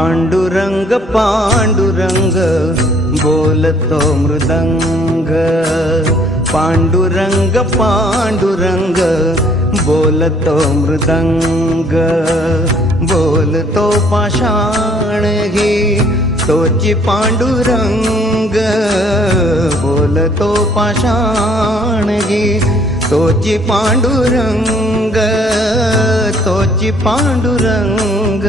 पांडुरंग पांडुरंग बोलतो मृदंग, पांडुरंग पांडुरंग बोलतो मृदंग, बोलतो पाषाण घे तोची पांडुरंग, बोलतो पाषाण घे तोची पांडुरंग, तोची पांडुरंग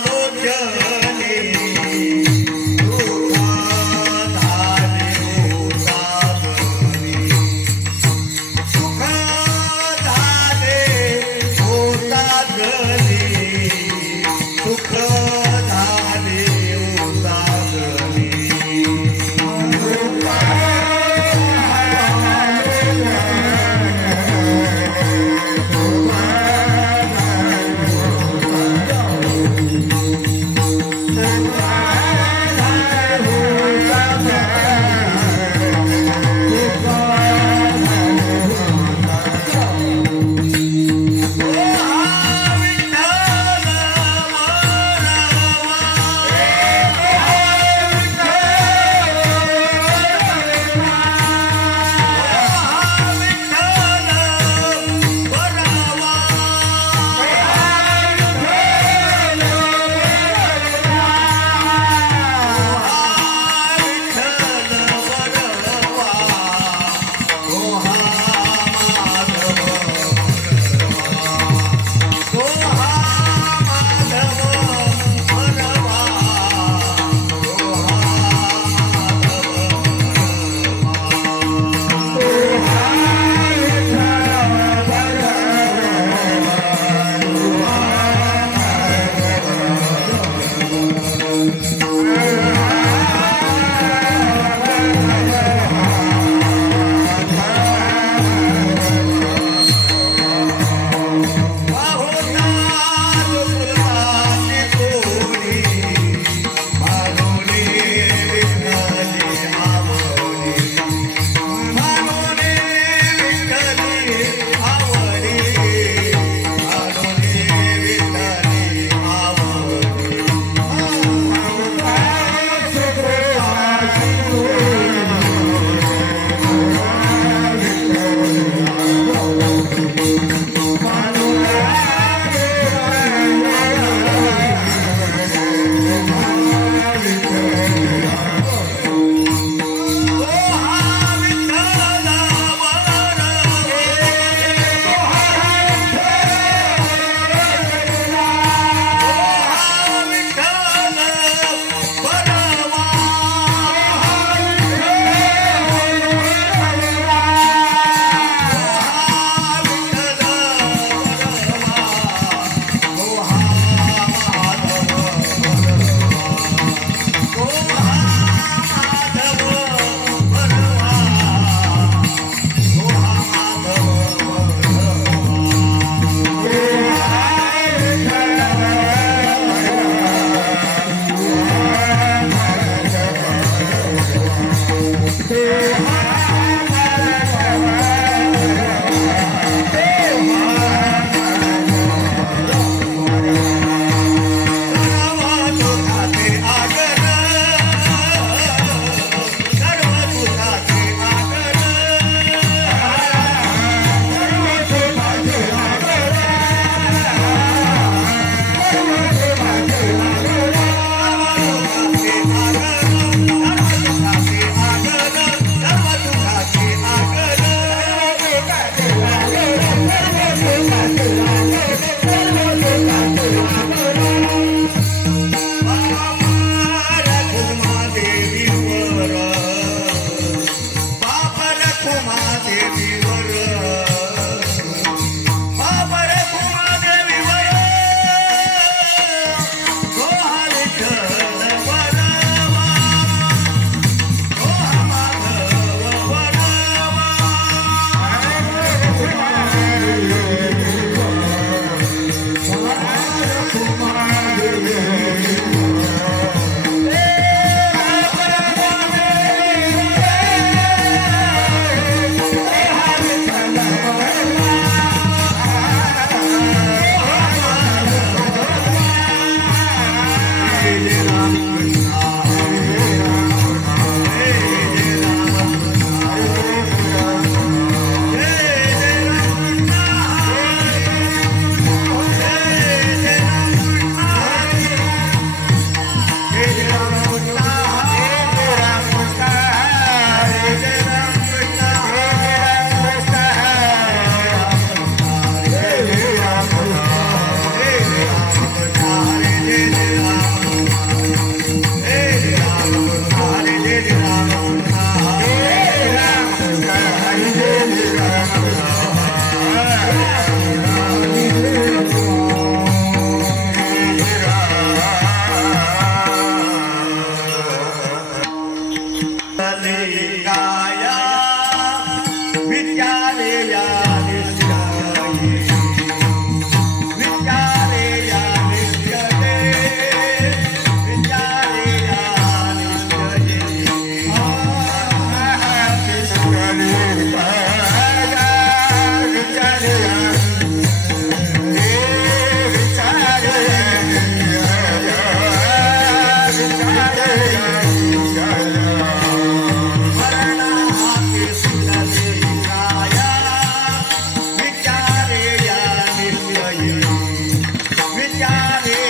लोचने दुःख झाले उतावली सुख झाले उतावली सुख झाले उतावली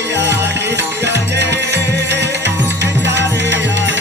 या नित्य ये विचारे या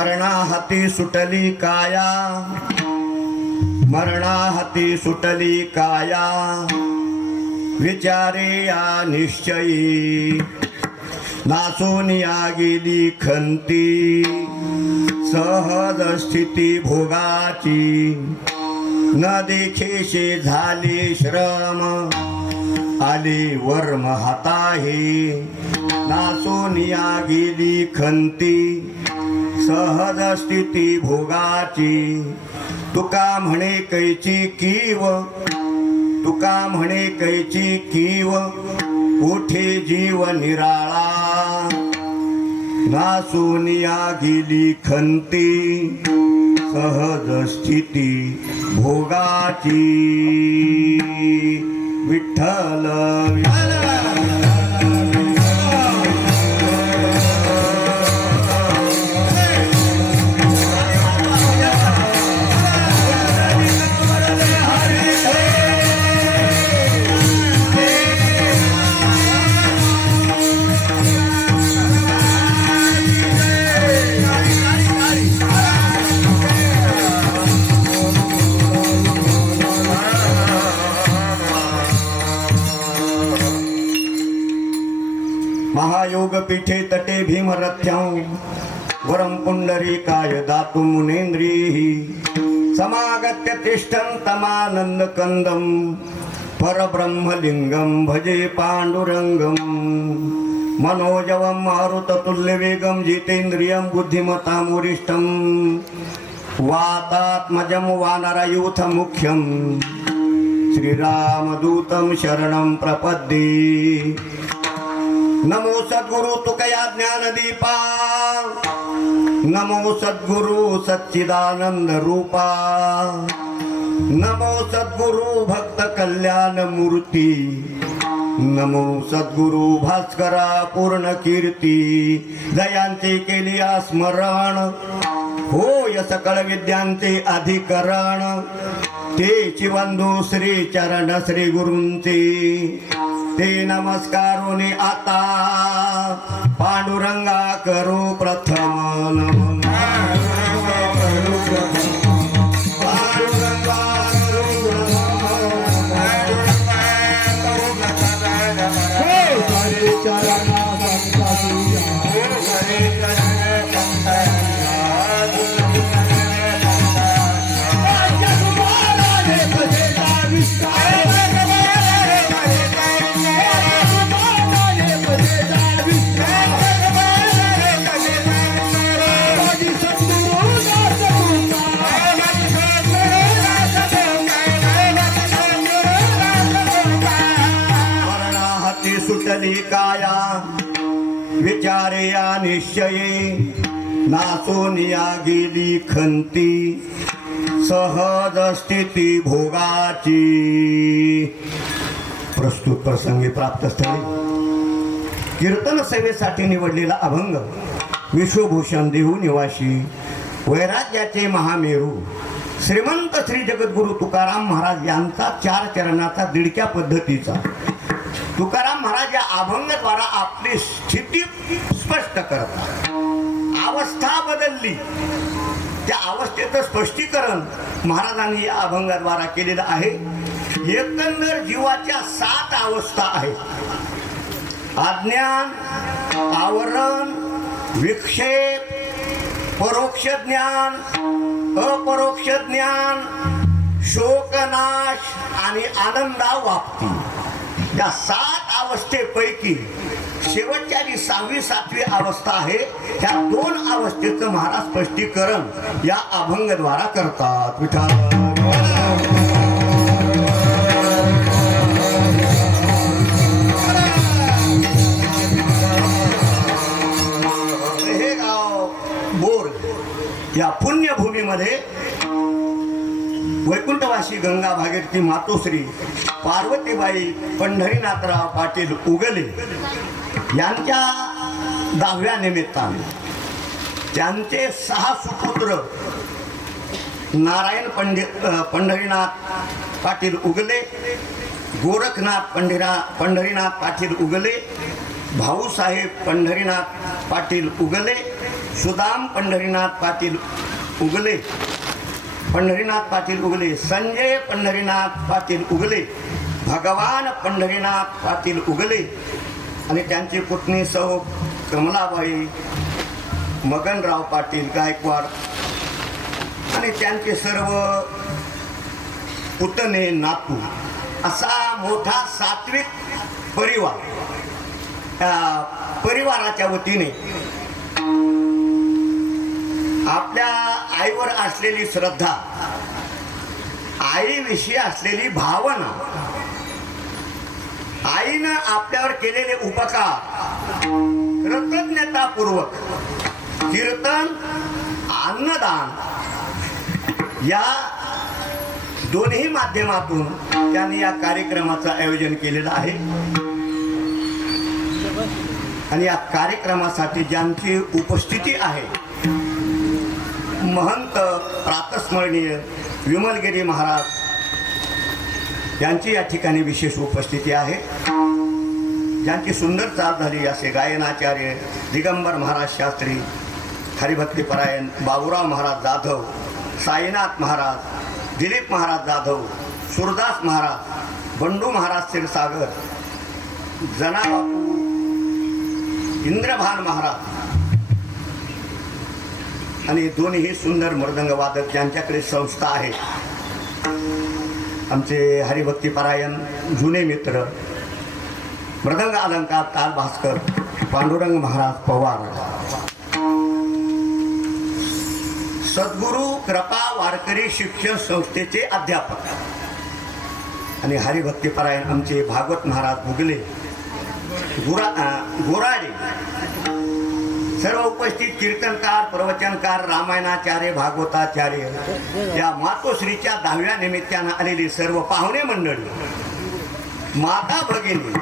मरणाहाती सुटली काया, मरणाहाती सुटली काया, विचारे या निश्चयी, नासून या गेली खंती, सहज स्थिती भोगाची, न देखेशे झाले श्रम, आले वर्म हाताहे, नासून या गेली खंती, सहज स्थिती भोगाची, तुका म्हणे कैची कीव, तुका म्हणे कैची कीव, उठे जीव निराळा, नासून या गेली खंती, सहज स्थिती भोगाची. विठ्ठल महायोग पीठे तटे भीमरथ्यं, वरं पुंडरीकाय दातुं मुनेन्द्रिः, समागत्य तिष्ठन्तमानन्दकन्दं, परब्रह्मलिङ्गं भजे पाण्डुरङ्गं. मनोजवं मारुततुल्यवेगं जितेन्द्रियं बुद्धिमतां वातात्मजं वानरयूथमुख्यं, श्रीरामदूतं शरणं प्रपद्ये. नमो सद्गुरु तुकया ज्ञानदीपा, नमो सद्गुरु सच्चिदानंद रूपा, नमो सद्गुरु भक्त कल्याण मूर्ती, नमो सद्गुरु भास्करा पूर्ण कीर्ती. जयांचे केली स्मरण, होय सकळ विद्यांचे अधिकरण, तेची वंदू श्री चरण श्री गुरूंचे. ते नमस्कारोने आता पांडुरंगा करू प्रथम नमन. पांडुरंगा करू सुटली काया, विचारे या निश्चये, नासून या गेली खंती, सहज स्थिती भोगाची. प्रस्तुत प्रसंगी प्राप्त स्थळी कीर्तन सेवेसाठी निवडलेला अभंग विश्वभूषण देहू निवासी, वैराग्याचे महामेरू, श्रीमंत श्री जगद्गुरु तुकाराम महाराज यांचा 4 चरणाचा दिडक्या पद्धतीचा. तुकाराम महाराज या अभंगाद्वारा आपली स्थिती स्पष्ट करतात. अवस्था बदलली, त्या अवस्थेचं स्पष्टीकरण महाराजांनी या अभंगाद्वारा केलेलं आहे. एकंदर जीवाच्या 7 अवस्था आहेत. अज्ञान, आवरण, विक्षेप, परोक्ष ज्ञान, अपरोक्ष ज्ञान, शोकनाश आणि आनंदावाप्ती. या 7 अवस्थेपैकी शेवटच्या जी 6वी 7वी अवस्था आहे, त्या 2 अवस्थेचं महाराज स्पष्टीकरण या अभंगद्वारा करतात. विठ्ठल हे गाव बोर या पुण्यभूमीमध्ये वैकुंठवासी गंगा भागीरथी मातोश्री पार्वतीबाई पंढरीनाथराव पाटील उगले यांच्या 10व्या निमित्ताने त्यांचे 6 सुपुत्र नारायण पंढरीनाथ पाटील उगले, गोरखनाथ पंढरीनाथ पाटील उगले, भाऊसाहेब पंढरीनाथ पाटील उगले सुदाम पंढरीनाथ पाटील उगले, पंढरीनाथ पाटील उगले, संजय पंढरीनाथ पाटील उगले, भगवान पंढरीनाथ पाटील उगले आणि त्यांची पुतणी सौ कमलाबाई मगनराव पाटील गायकवाड आणि त्यांचे सर्व पुतणे नातू असा मोठा सात्विक परिवार. परिवाराच्या वतीने आपल्या आईवर असलेली श्रद्धा, आईविषयी असलेली भावना, आईनं आपल्यावर केलेले उपकार कृतज्ञतापूर्वक कीर्तन, अन्नदान या दोन्ही माध्यमातून त्यांनी या कार्यक्रमाचं आयोजन केलेलं आहे. आणि या कार्यक्रमासाठी ज्यांची उपस्थिती आहे, महंत प्रातस्मरणीय विमलगिरी महाराज यांची या ठिकाणी विशेष उपस्थिती आहे. ज्यांची सुंदर चाल झाली असे गायनाचार्य दिगंबर महाराज शास्त्री, हरिभक्तीपरायण बाबूराव महाराज जाधव, साईनाथ महाराज, दिलीप महाराज जाधव, सुरदास महाराज, बंडू महाराज क्षीरसागर, जनाबापू, इंद्रभान महाराज आणि दोन्ही सुंदर मृदंग वादक ज्यांच्याकडे संस्था आहे. आमचे हरिभक्तीपरायण जुने मित्र मृदंग अलंकार ताल भास्कर पांडुरंग महाराज पवार, सद्गुरू कृपा वारकरी शिक्षण संस्थेचे अध्यापक आणि हरिभक्तीपरायण आमचे भागवत महाराज भुगले, गोराडे, सर्व उपस्थित कीर्तनकार, प्रवचनकार, रामायणाचार्य, भागवताचार्य, या मातोश्रीच्या 10व्या निमित्तानं आलेली सर्व पाहुणे मंडळी, माता भगिनी,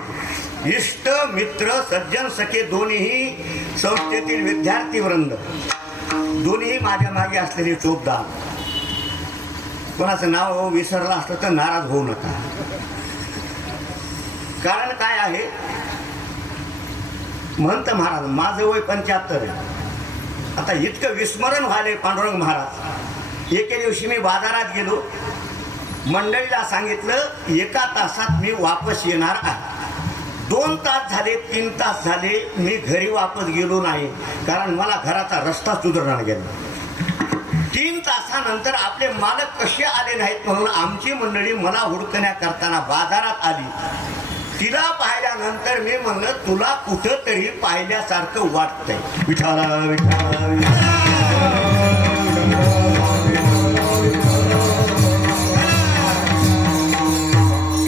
इष्ट मित्र, सज्जन सखे, दोन्ही संस्थेतील विद्यार्थी वृंद, दोन्ही माझ्या मागे असलेले चोपदार. कोणाचं नाव विसरलं असलं तर नाराज होऊ नका. कारण काय आहे, महंत महाराज, माझं वय 75 आहे. आता इतकं विस्मरण व्हायले पांडुरंग महाराज. एके दिवशी मी बाजारात गेलो, मंडळीला सांगितलं 1 तासात मी वापस येणार आहे. 2 तास झाले, 3 तास झाले, मी घरी वापस गेलो नाही, कारण मला घराचा रस्ता सुधारणार गेला. 3 तासानंतर आपले मालक कसे आले नाहीत म्हणून आमची मंडळी मला हुडकण्या करताना बाजारात आली. तिला पाहिल्यानंतर मी म्हणलं, तुला कुठं तरी पाहिल्यासारखं वाटतंय. विठाला विठाला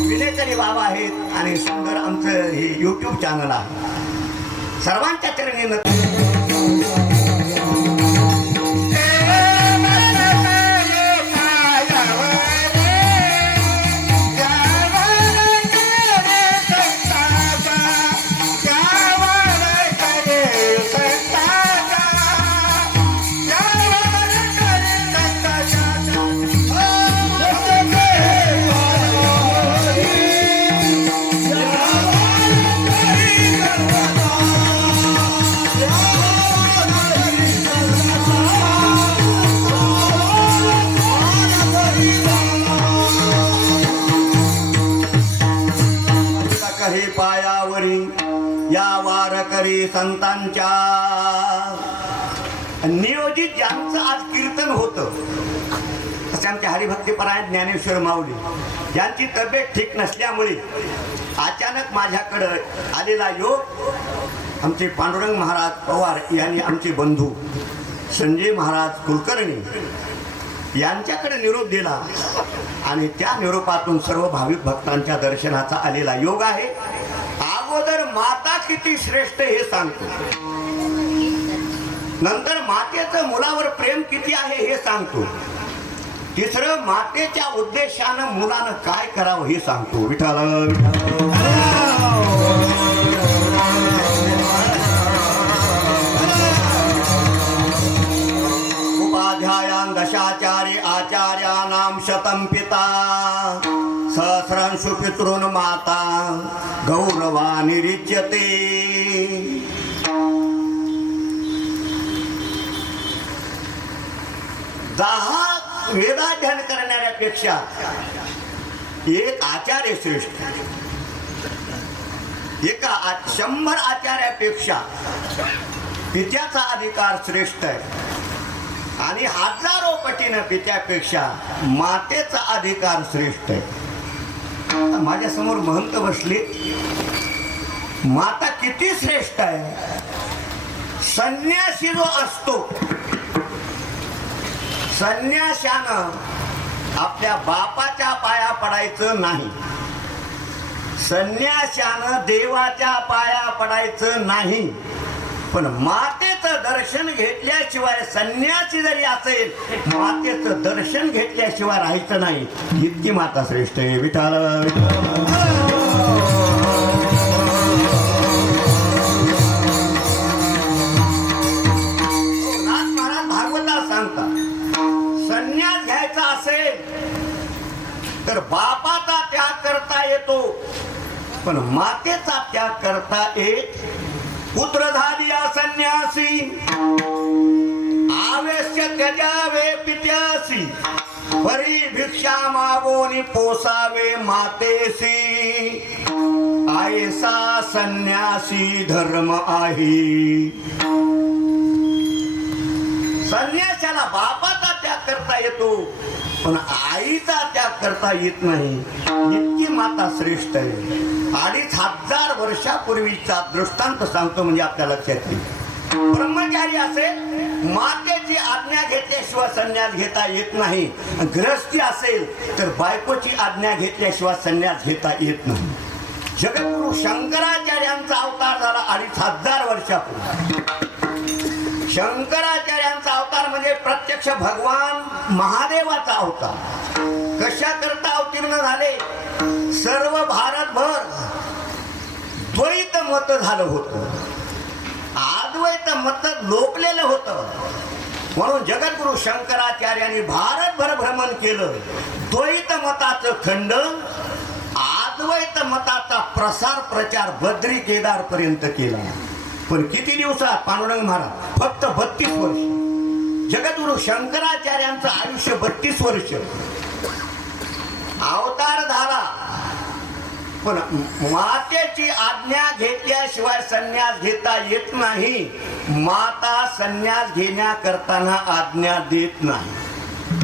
विनेकरी बाबा आहेत आणि सुंदर आमचं हे यूट्यूब चॅनल आहे. सर्वांच्या चरणी पायावरी या वारकरी संतांच्या नियोजित ज्यांचं आज कीर्तन होतं, असे आमचे हरिभक्तीपरायण ज्ञानेश्वर माऊली यांची तब्येत ठीक नसल्यामुळे अचानक माझ्याकडं आलेला योग आमचे पांडुरंग महाराज पवार यांनी आमचे बंधू संजय महाराज कुलकर्णी यांच्याकडे निरोप दिला आणि त्या निरोपातून सर्व भाविक भक्तांच्या दर्शनाचा आलेला योग आहे. अगोदर माता किती श्रेष्ठ हे सांगतो, नंतर मातेचं मुलावर प्रेम किती आहे हे सांगतो, तिसरं मातेच्या उद्देशानं मुलानं काय करावं हे सांगतो. विठ्ठल उपाध्यायान दशाचार्य आचार्यानां शतं पिता सहस्रांशु पितॄन् माता गौरवानि रिच्यते. 10 वेदाध्ययन करणाऱ्यापेक्षा एक आचार्य श्रेष्ठ, 100 आचार्यापेक्षा पित्याचा अधिकार श्रेष्ठ आहे आणि हजारो पटीनं पित्यापेक्षा मातेचा अधिकार श्रेष्ठ आहे. माझ्या समोर महंत बसले. माता किती श्रेष्ठ आहे. संन्यासी जो असतो, संन्याशानं आपल्या बापाच्या पाया पडायचं नाही, संन्याशानं देवाच्या पाया पडायचं नाही, पण मातेचं दर्शन घेतल्याशिवाय संन्यासी जरी असेल मातेचं दर्शन घेतल्याशिवाय राहायचं नाही. इतकी माता श्रेष्ठ आहे. विठाल महाराज भागवतात सांगतात, संन्यास घ्यायचा असेल तर बापाचा त्याग करता येतो, पण मातेचा त्याग करता येत. पुत्र झालिया संन्यासी आवेश्य त्यजावे पित्यासी, परी भिक्षा मागोनी पोसावे मातेसी, आयसा संन्यासी धर्म आहे. संन्यासाला बापाचा त्याग करता येतो, पण आईचा त्याग करता येत नाही. इतकी माता श्रेष्ठ आहे. 2500 वर्षापूर्वीचा दृष्टांत सांगतो म्हणजे आपल्या लक्षात येईल. ब्रह्मचारी असेल, मातेची आज्ञा घेतल्याशिवाय संन्यास घेता येत नाही. गृहस्थी असेल तर बायकोची आज्ञा घेतल्याशिवाय संन्यास घेता येत नाही. जगद्गुरु शंकराचार्यांचा अवतार झाला 2500 वर्षापूर्वी. शंकराचार्यांचा अवतार म्हणजे प्रत्यक्ष भगवान महादेवाचा अवतार. कशा करता अवतीर्ण झाले. सर्व भारतभर द्वैत मत झालं होतं, अद्वैत मत लोकलेलं होतं. म्हणून जगद्गुरु शंकराचार्यांनी भारतभर भ्रमण केलं. द्वैत मताचं खंडन, अद्वैत मताचा प्रसार प्रचार बद्री केदार पर्यंत केला. पण किती दिवसात पांडुरंग महाराज? फक्त 32 वर्ष. जगद्गुरु शंकराचार्यांचं आयुष्य 32 वर्ष. अवतार झाला, पण मातेची आज्ञा घेतल्याशिवाय संन्यास घेता येत नाही. माता संन्यास घेण्याकरताना आज्ञा देत नाही.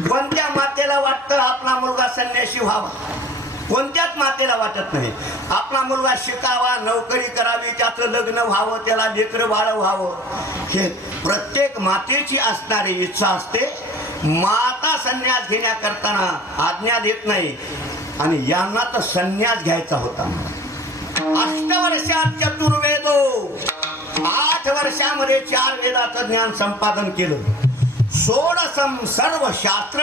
कोणत्या मातेला वाटतं आपला मुलगा संन्यासी व्हावा? कोणत्याच मातेला वाटत नाही. आपला मुलगा शिकावा, नोकरी करावी, त्याचं लग्न व्हावं, त्याला लेकरं बाळ व्हावं, हे प्रत्येक मातेची असणारी इच्छा असते. माता संन्यास घेण्याकरताना आज्ञा देत नाही. आणि यांना तर संन्यास घ्यायचा होता. 8 वर्षात चतुर्वेदो, 8 वर्षामध्ये 4 वेदाचं ज्ञान संपादन केलं. 16 सर्व शास्त्र,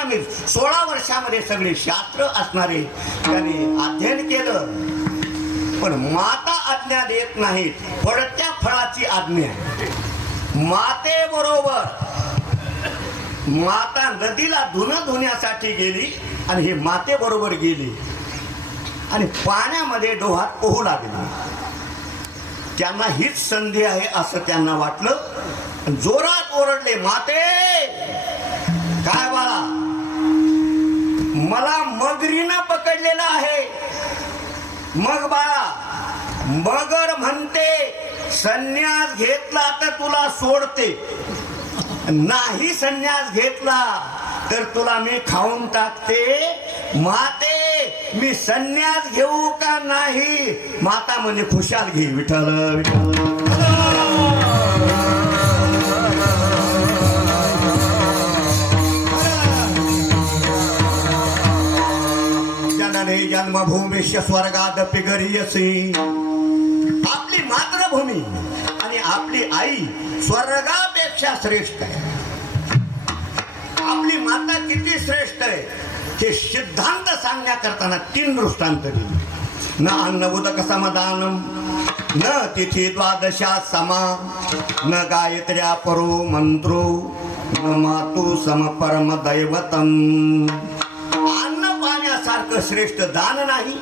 16 वर्षामध्ये सगळे शास्त्र असणारे त्यांनी अध्ययन केलं. पण माता आज्ञा देत नाहीत. पडत्या फळाची आज्ञा. माते बरोबर माता नदीला धुणं धुण्यासाठी गेली आणि हे माते बरोबर गेली आणि पाण्यामध्ये डोहात पोहू लागली. त्यांना हीच संधी आहे असं त्यांना वाटलं. जोरात ओरडले, माते काय बाळा, मला मगरीनं पकडलेलं आहे. मग बाळा, मगर म्हणते संन्यास घेतला तर तुला सोडते, नाही संन्यास घेतला तर तुला मी खाऊन टाकते. माते मी संन्यास घेऊ का नाही? माता म्हणजे खुशाल घे. विठ्ठल विठ्ठल. जनने जन्मभूमीश्य स्वर्गादपि गरीयसी. आपली मातृभूमी आणि आपली आई स्वर्गापेक्षा श्रेष्ठ आहे. आपली माता किती श्रेष्ठ आहे हे सिद्धांत सांगण्याकरताना 3 दृष्टांत दिले. न अन्न उदक समदानम, न तिथी द्वादशा समा, न गायत्र्या परो मंत्रो, न मातु सम परम दैवतम. अन्न पाण्यासारखं श्रेष्ठ दान नाही,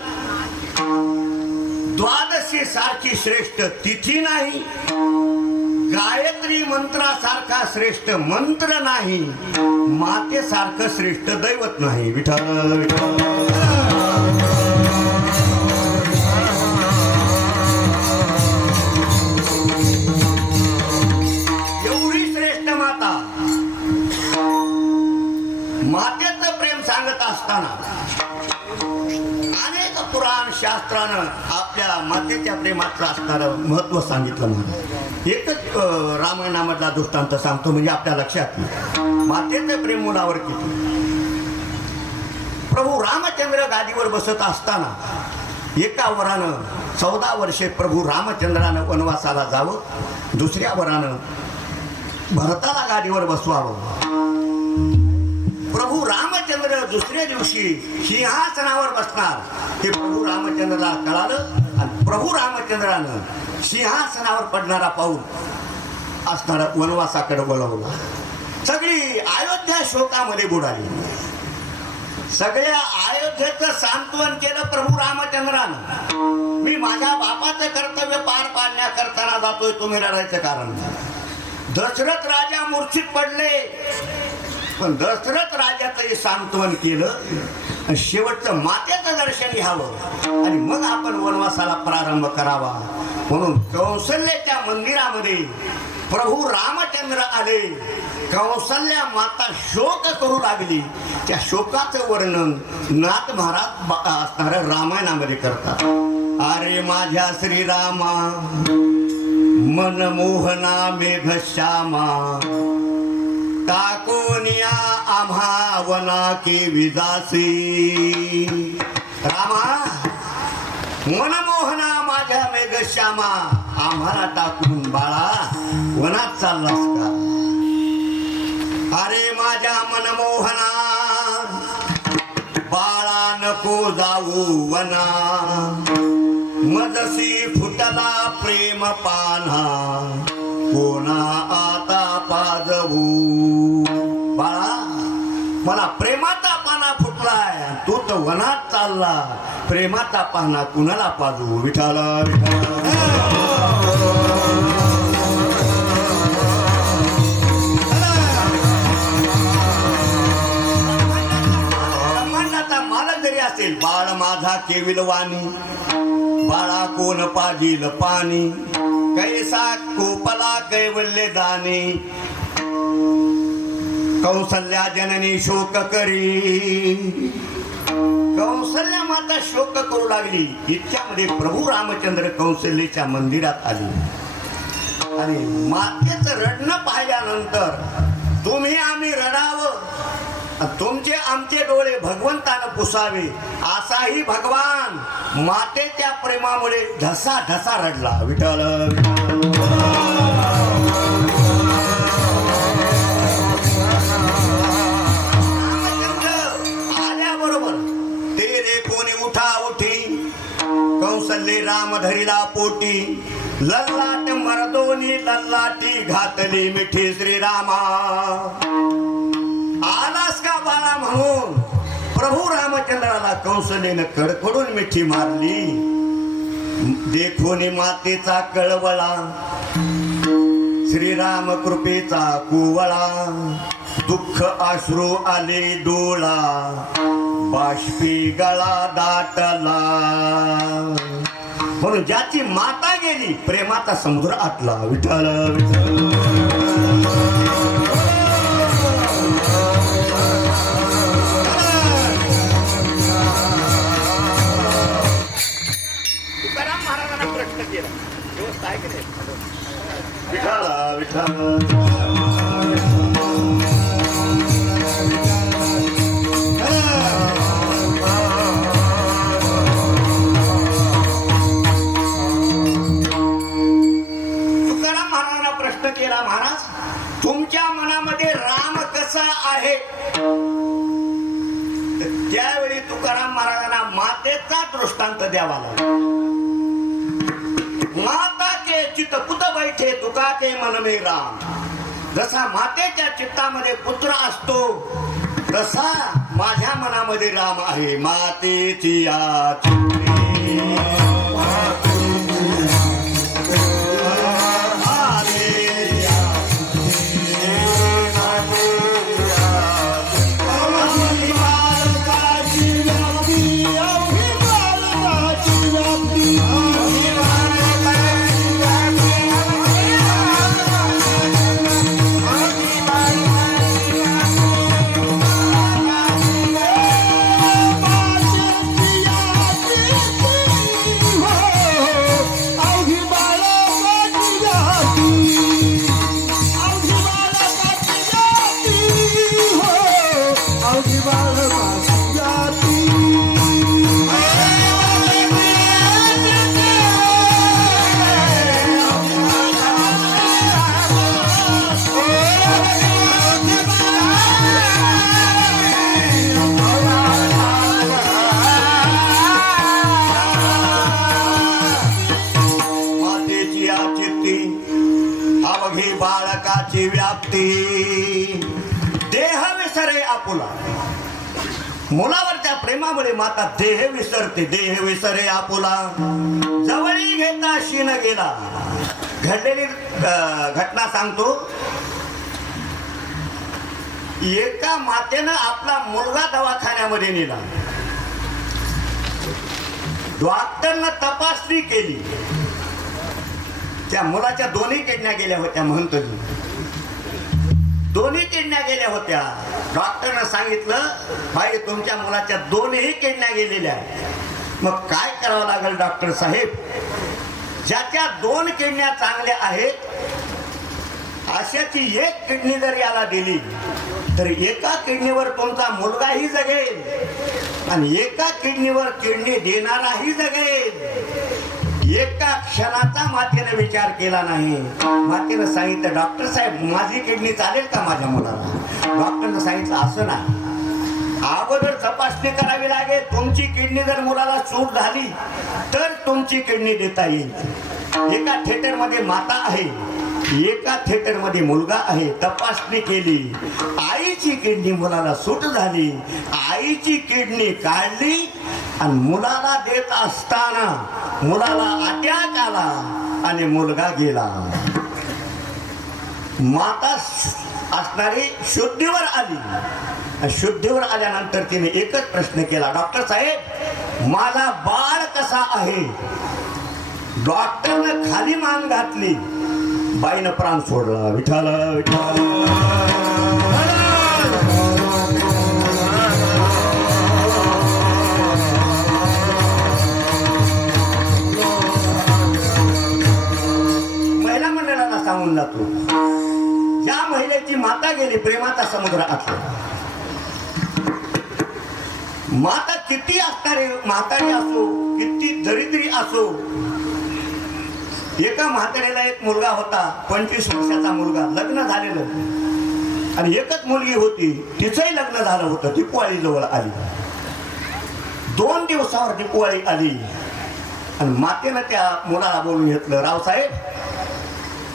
द्वादशी सारखी श्रेष्ठ तिथी नाही, गायत्री मंत्रासारखा श्रेष्ठ मंत्र नाही, मातेसारखं श्रेष्ठ दैवत नाही. विठ्ठल विठ्ठल. एवढी श्रेष्ठ माता, मातेचं प्रेम सांगत असताना अनेक पुराण शास्त्रानं आपल्या मातेच्या प्रेमाचं असणारं महत्व सांगितलं. मला एकच रामायणामधला दृष्टांत सांगतो, म्हणजे आपल्या लक्षात येईल मातेचं प्रेम मुलावर किती. प्रभू रामचंद्र गादीवर बसत असताना एका वरानं 14 वर्षे प्रभू रामचंद्रानं वनवासाला जावं, दुसऱ्या वरानं भरताला गादीवर बसवावं. प्रभू रामचंद्र दुसऱ्या दिवशी सिंहासनावर बसणार हे प्रभू रामचंद्राला कळालं, आणि प्रभू रामचंद्रानं सिंहासनावर पडणारा पाऊल असणारा वनवासाकडे वळवला. सगळी अयोध्या शोकामध्ये बुडाली. सगळ्या अयोध्येचं सांत्वन केलं प्रभू रामचंद्रानं. मी माझ्या बापाचं कर्तव्य पार पाडण्याकरता जातोय, तुम्ही रडायचं कारण नाही. दशरथ राजा मूर्छित पडले, पण दशरथ राजाचं सांत्वन केलं. शेवटचं मातेचं दर्शन घ्यावं आणि मग आपण वनवासाला प्रारंभ करावा. म्हणून कौशल्याच्या मंदिरामध्ये प्रभू रामचंद्र आले. कौशल्या माता शोक करू लागली. त्या शोकाचं वर्णन नाथ महाराज असणाऱ्या रामायणामध्ये करतात. अरे माझ्या श्रीरामा, मनमोहना मेघश्यामा, टाकोनिया आम्हा वना की विजासी. रामा, मनमोहना माझ्या मेघश्यामा, आम्हाला टाकून बाळा वनात चाललास का? अरे माझ्या मनमोहना, बाळा नको जाऊ वना, मजसी फुटला प्रेम पान्हा, कोणा आता पाजवू. बाळा, मला प्रेमाचा पाना फुटलाय, तू तर वनात चालला, प्रेमाचा पाना कुणाला पाजवू. विठ्ठल ब्रह्मांडाचा मालक जरी असेल, बाळ माझा केविलवाणी, बाळा कोण पाजील पाणी, कैसा कोपला कैवल्य दानी, कौसल्या जननी शोक करी. कौसल्या माता शोक करू लागली. इतक्यामध्ये प्रभू रामचंद्र कौशल्याच्या मंदिरात आले आणि मातेचं रडणं पाहिल्यानंतर तुम्ही आम्ही रडावं, तुमचे आमचे डोळे भगवंतानं पुसावे, असाही भगवान मातेच्या प्रेमामुळे ढसा ढसा रडला. विठ्ठल आल्याबरोबर तेरे कोणी उठा उठी, कौशल्ये राम धरिला पोटी, लल्लाट मरदोनी लल्लाटी घातली मिठी श्रीरामा. आलास का बाळा म्हणून प्रभू रामचंद्राला कौशल्यानं कडकडून मिठी मारली. देखोनी मातेचा कळवळा, श्रीराम कृपेचा कुवळा, दुःख अश्रू आले डोळा, बाष्पी गळा दाटला. म्हणून ज्याची माता गेली, प्रेमाचा समुद्र आटला. विठ्ठल विठ्ठल. तुकाराम महाराजांना प्रश्न केला, व्यवस्था आहे की नाही? विठ्ठल विठ्ठल. केला, महाराज तुमच्या मनामध्ये राम कसा आहे? त्यावेळी तुकाराम महाराजांना मातेचा दृष्टांत द्यावा लागला. माता के चित्त पुत बैठे तुका के मन में राम. जसा मातेच्या चित्तामध्ये पुत्र असतो, तसा माझ्या मनामध्ये राम आहे. मातेची अवघी बाळकाची व्याप्ती देह विसरे आपुला. मुलावरच्या प्रेमामुळे माता देह विसरते. देह विसरे आपुला जवळी घेता शीन गेला. घडलेली घटना सांगतो. एका मातेनं आपला मुलगा दवाखान्यामध्ये नेला. डॉक्टरनं तपासणी केली. त्या मुलाच्या दोन्ही किडन्या गेल्या होत्या. म्हणतो दोन्ही किडन्या गेल्या होत्या. डॉक्टरनं सांगितलं भाई तुमच्या मुलाच्या दोन्ही किडन्या गेलेल्या आहेत. मग काय करावं लागेल डॉक्टर साहेब? ज्याच्या दोन किडन्या चांगल्या आहेत अशाची एक किडनी जर याला दिली तर एका किडनीवर तुमचा मुलगाही जगेल आणि एका किडनीवर किडनी देणाराही जगेल. एका क्षणाचा मातेने विचार केला नाही. मातेनं सांगितलं डॉक्टर साहेब माझी किडनी चालेल का माझ्या मुलाला? डॉक्टरनं सांगितलं असं नाही, अगोदर तपासणी करावी लागेल. तुमची किडनी जर मुलाला सूट झाली तर तुमची किडनी देता येईल. एका थिएटर मध्ये माता आहे, एका थिएटर मध्ये मुलगा आहे. तपासणी केली, आईची किडनी मुलाला सूट झाली. आईची किडनी काढली आणि मुलाला देत असताना मुलाला अटॅक आला आणि मुलगा गेला. माता असणारी शुद्धीवर आली. शुद्धीवर आल्यानंतर तिने एकच प्रश्न केला डॉक्टर साहेब माझा बाळ कसा आहे? डॉक्टरनं खाली मान घातली. बाईनं प्राण सोडला. विठाला विठाला. महिला मंडळाला सांगून जातो ज्या महिलेची माता गेली प्रेमाचा समुद्र आटला. माता किती असणारे म्हातारी असो किती दरिद्री असो. एका म्हातारीला एक मुलगा होता 25 वर्षाचा मुलगा, लग्न झालेलं आणि एकच मुलगी होती, तिचंही लग्न झालं होतं. दिपवाळी जवळ आली. 2 दिवसावर दिपवाळी आली आणि मातेनं त्या मुलाला बोलून घेतलं रावसाहेब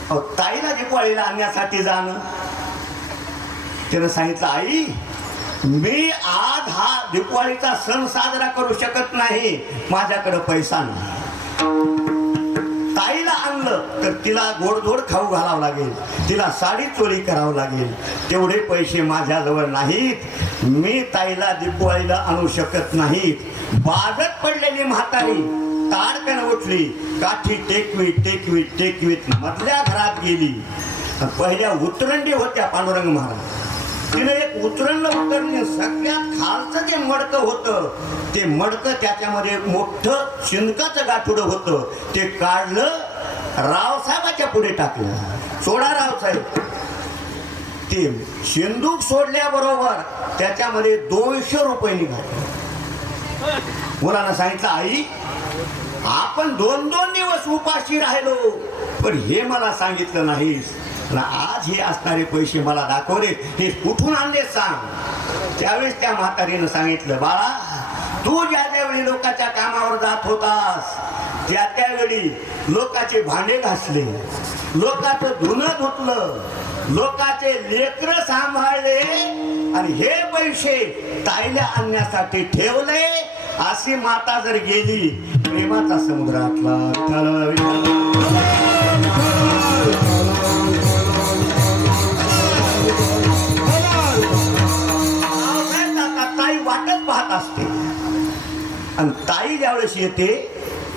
अहो ताईला दिपवाळीला आणण्यासाठी जाणं. त्यानं सांगितलं आई मी आज हा दिपवाळीचा सण साजरा करू शकत नाही, माझ्याकडे पैसा नाही. ताईला आणलं तर तिला गोडधोड खाऊ घालावं लागेल, तिला साडी चोरी करावं लागेल, तेवढे पैसे माझ्याजवळ नाहीत. मी ताईला दिपवाळीला आणू शकत नाहीत. बाजत पडलेली म्हातारी ताडकन उठली, काठी टेकवीत टेकवीत टेकवीत मधल्या घरात गेली. पहिल्या उतरंडी होत्या पांडुरंग महाराज. तिने एक उतरंड उतरली. सगळ्यात खालचं जे मडकं होतं ते मडकं त्याच्यामध्ये मोठं शिंदकाचं गाठुडं होतं, ते काढलं रावसाहेबाच्या पुढे टाकलं. सोडा रावसाहेब. ते शेंदूक सोडल्याबरोबर त्याच्यामध्ये 200 रुपये निघाले. मुलांना सांगितलं आई आपण 2-2 दिवस उपाशी राहिलो पण हे मला सांगितलं नाहीस. आज हे असणारे पैसे मला दाखवले, हे कुठून आणले सांग. त्यावेळेस त्या म्हातारीनं सांगितलं बाळा तू ज्या ज्यावेळी लोकांच्या कामावर जात होतास त्या त्यावेळी लोकांचे भांडे घासले, लोकांचं धुणं धुतलं, लोकांचे लेकरं सांभाळले आणि हे पैसे ताईला आणण्यासाठी ठेवले. अशी माता जर गेली प्रेमाचा समुद्रातला ताई वाटत पाहत असते आणि ताई ज्यावेळेस येते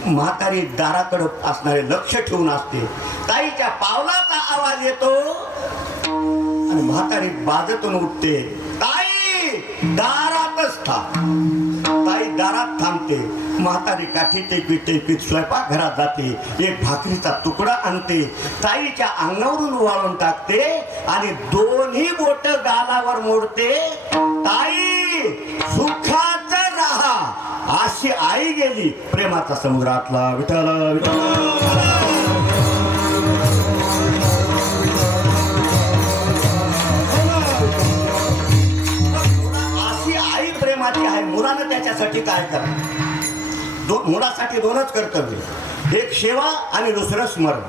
म्हातारी दाराकडे असणारे लक्ष ठेवून असते. ताईच्या पावलाचा आवाज येतो आणि म्हातारी बाजतून उठते. ताई दारातच थांब. ताई दारात थांबते. म्हातारी काठी टेकवीत टेकवीत स्वयंपाक घरात जाते. एक भाकरीचा तुकडा आणते, ताईच्या अंगावरून वाळून टाकते आणि दोन्ही बोट गालावर मोडते. ताई सुखाचं राहा. अशी आई गेली प्रेमाचा समुद्रातला विठ्ठल अशी आई प्रेमाची आहे. मुलानं त्याच्यासाठी काय करा? मुलासाठी 2च कर्तव्य, एक सेवा आणि दुसरं स्मरण.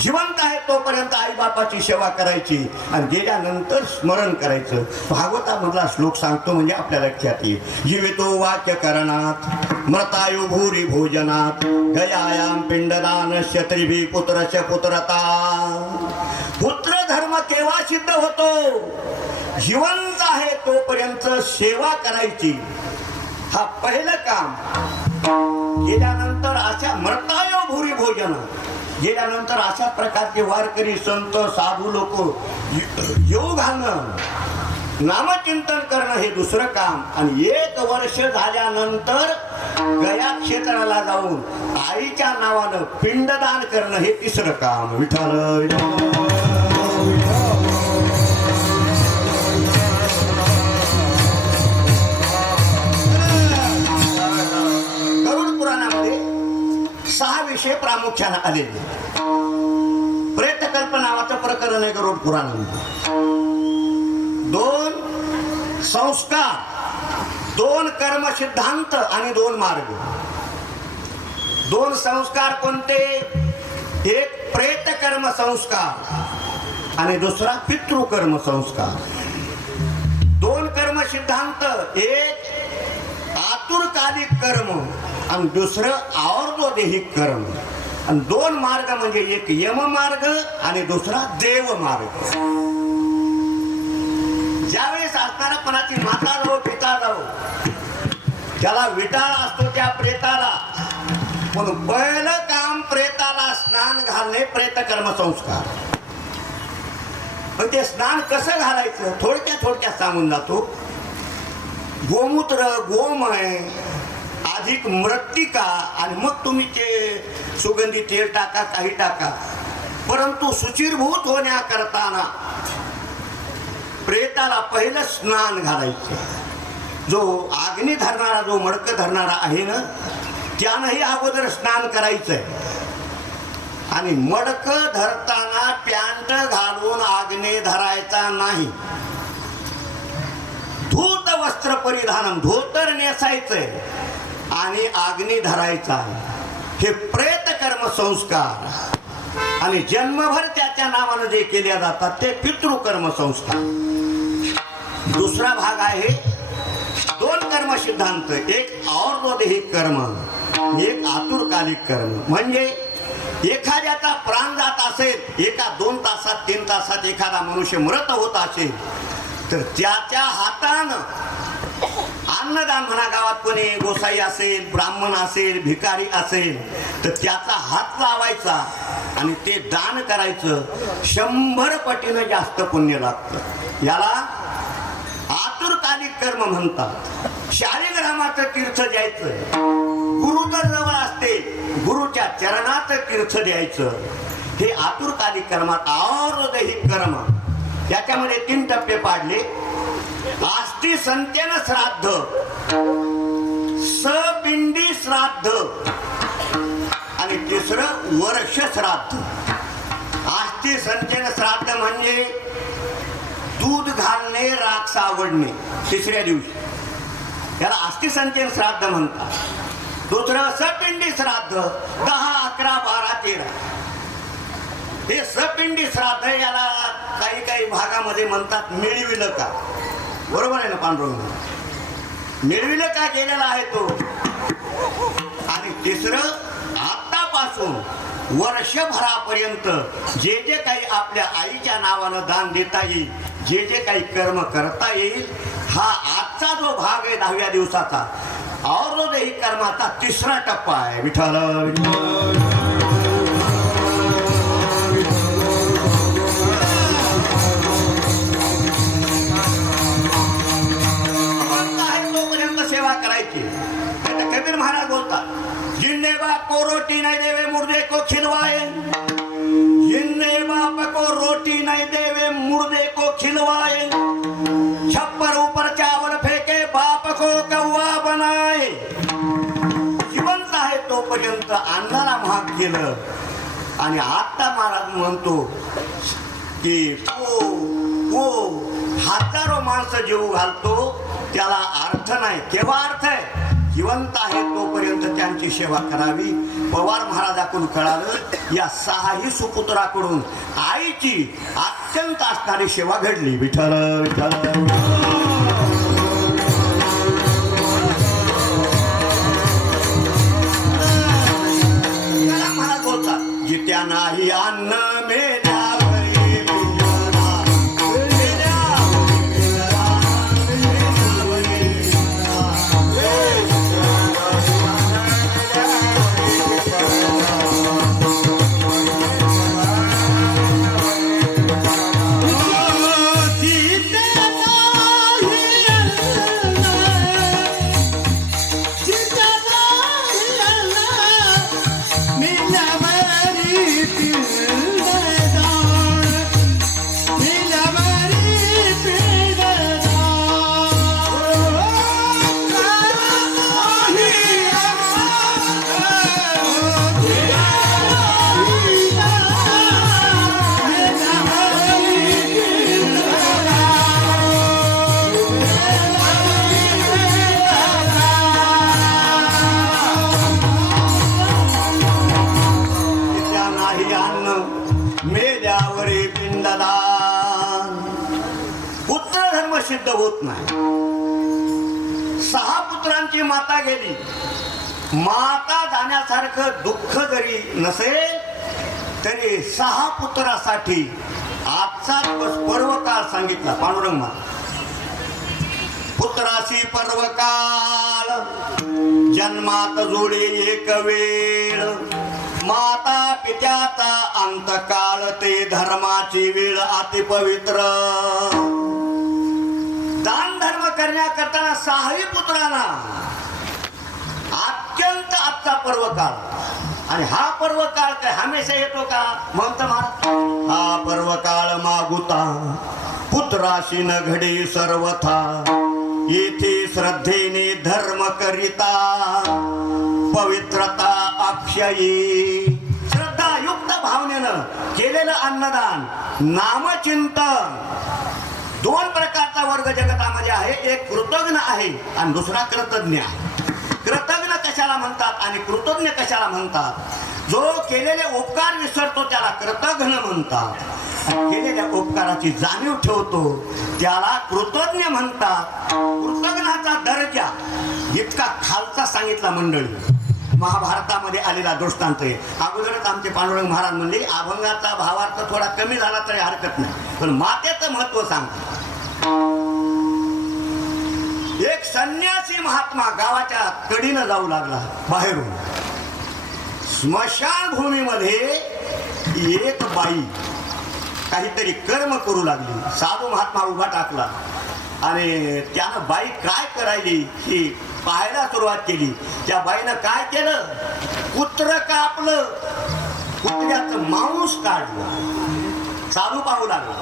जिवंत आहे तोपर्यंत आई बापाची सेवा करायची आणि गेल्यानंतर स्मरण करायचं. भागवतामधला श्लोक सांगतो म्हणजे आपल्या लक्षात येईल. जीवितो वाक्य करणात मृतायु भूरी भोजनात गयायाम पिंडदानस्य त्रिभी पुत्रस्य पुत्रता. पुत्र धर्म केव्हा सिद्ध होतो? जिवंत आहे तोपर्यंत सेवा करायची, हा पहिलं काम. गेल्यानंतर अशा मृतायो भूरी भोजन, गेल्यानंतर अशा प्रकारचे वारकरी संत साधू लोक येऊ घालणं, नामचिंतन करणं हे दुसरं काम. आणि 1 वर्ष झाल्यानंतर गया क्षेत्राला जाऊन आईच्या नावानं पिंडदान करणं हे तिसरं काम. विठ्ठल पुराणामध्ये 6 विषय प्रामुख्याने आलेले. प्रेतकल्प नावाचं प्रकरण आहे गरुड पुराणामध्ये. 2 संस्कार, 2 कर्म सिद्धांत आणि 2 मार्ग. 2 संस्कार कोणते? एक प्रेत कर्म संस्कार आणि दुसरा पितृकर्म संस्कार. 2 कर्म सिद्धांत, एक आतुरकालिक कर्म आणि दुसरं आवर्तदेहिक कर्म. आणि 2 मार्ग म्हणजे एक यम मार्ग आणि दुसरा देव मार्ग. ज्यावेळेस असणारा कोणाची माता जाऊ पिता जाऊ त्याला विटाळ असतो त्या प्रेताला, पण पहिलं काम प्रेताला स्नान घालणे प्रेतकर्म संस्कार. पण ते स्नान कसं घालायचं थोडक्यात सांगून जातो. गोमूत्र, गोमय अधिक मृत्तिका आणि मग तुम्ही ते सुगंधी तेल टाका, काही टाका, परंतु शुचिरभूत होण्याकरताना प्रेताला पहिलं स्नान घालायचं. जो अग्नी धरणारा, जो मडकं धरणारा आहे ना, त्यानंही अगोदर स्नान करायचंय. आणि मडकं धरताना पॅन्ट घालून अग्नी धरायचा नाही. धूत वस्त्र परिधान, धोतर नेसायचंय आणि अग्नी धरायचा आहे. हे प्रेत कर्म संस्कार. आणि जन्मभर त्याच्या नावानं जे केल्या जातात ते पितृकर्म संस्कार. दुसरा भाग आहे 2 कर्म सिद्धांत, एक आवर्तदेहिक कर्म, एक आतुरकालिक कर्म. म्हणजे एखाद्याचा प्राण जात असेल, एका 2 तासात 3 तासात एखादा मनुष्य मृत होत असेल तर त्याच्या हातानं अन्नदान म्हणा. गावात कोणी गोसाई असेल, ब्राह्मण असेल, भिकारी असेल तर त्याचा हात लावायचा आणि ते दान करायचं. 100 पटीनं जास्त पुण्य लागतं. याला आतुरकालिक कर्म म्हणतात. शालिग्रामाचं तीर्थ द्यायचं. गुरु जर जवळ असते, गुरुच्या चरणात तीर्थ द्यायचं. हे आतुरकालिक कर्मात. आवर्तदैहिक कर्म याच्यामध्ये 3 टप्पे पाडले. आस्ती संत्यन श्राद्ध, सपिंडी श्राद्ध आणि तिसरं वर्ष श्राद्ध. आस्ती संत्यन श्राद्ध म्हणजे दूध घालणे, राख सावडणे 3ऱ्या दिवशी, याला आस्ती संत्यन श्राद्ध म्हणतात. दुसरं सपिंडी श्राद्ध 10, 11, 12, 13. हे सपिंडी श्राद्ध याला काही भागामध्ये म्हणतात मिळविलं का. बरोबर आहे ना पांडुरंग? मिळविलं का गेलेला आहे तो. आणि तिसरं आतापासून वर्षभरापर्यंत जे काही आपल्या आईच्या नावानं दान देता येईल, जे काही कर्म करता येईल, हा आजचा जो भाग आहे 10व्या दिवसाचा आवर्तदैहिक कर्माचा 3रा टप्पा आहे. विठ्ठल सेवा करायची. कबीर महाराज बोलतात, जिन्ने बाप को रोटी नहीं देवे मुर्दे को खिलवाए. जिन्ने बाप को रोटी नहीं देवे मुर्दे को खिलवाए. छप्पर ऊपर चावल फेंके बाप को कौवा बनाए. जिवंत आहे तोपर्यंत अन्नाला महाग केलं. आणि आता महाराज म्हणतो की तो हजारो माणसं जीव घालतो, त्याला अर्थ नाही. केव्हा अर्थ आहे? जिवंत आहे तोपर्यंत त्यांची सेवा करावी. पवार महाराजाकडून कळालं, या 6ही सुपुत्राकडून आईची अत्यंत असणारी सेवा घडली. विठ्ठल विठ्ठल. महाराज बोलतात, जित्या नाही अन्न मेल्यावरी पिंजरा, मेल्यावरी पिंजरा, मेल्यावरी मेल्यावरी पिंडदान. पुत्र धर्म सिद्ध होत नाही. 6 पुत्रांची माता गेली. माता जाण्यासारखं दुःख जरी नसेल तरी 6 पुत्रासाठी आजचा दिवस पर्वकाळ सांगितला पांडुरंग महाराज. पुत्राशी पर्वकाळ, जन्मात जोडे एक वेळ, माता पित्याचा अंतकाळ, ते धर्माची वेळ अति पवित्र. दान धर्म करण्याकरता 6ही पुत्रांना अत्यंत आजचा पर्वकाळ. आणि हा पर्वकाळ काय हमेशा येतो का म्हणतो महाराज? हा पर्वकाळ मागुता पुत्राशी न घडे सर्वथा, येथे श्रद्धेने धर्म करिता पवित्रता अक्षयी. श्रद्धा युक्त भावनेनं केलेलं अन्नदान, नामचिंतन. 2 प्रकारचा वर्ग जगतामध्ये आहे. एक कृतज्ञ आहे आणि दुसरा कृतज्ञ आहे. कृतज्ञ कशाला म्हणतात आणि कृतज्ञ कशाला म्हणतात? जो केलेले उपकार विसरतो त्याला कृतज्ञ म्हणतात. केलेल्या उपकाराची जाणीव ठेवतो त्याला कृतज्ञ म्हणतात. कृतज्ञाचा दर्जा इतका खालचा सांगितला मंडळी. महाभारतामध्ये आलेला दृष्टांत आहे. अगोदरच आमचे पांडुरंग महाराज म्हणले अभंगाचा भावार्थ थोडा कमी झाला तरी हरकत नाही, पण मातेचं महत्व सांगतात. एक संन्यासी महात्मा गावाच्या कडीनं जाऊ लागला बाहेरून. स्मशान भूमीमध्ये एक बाई काहीतरी कर्म करू लागली. साधू महात्मा उभा टाकला आणि त्यानं बाई काय करायली ही पाहायला सुरुवात केली. त्या बाईनं काय केलं? कुत्र कापलं, कुत्र्याचं मांस काढलं. साधू पाहू लागला.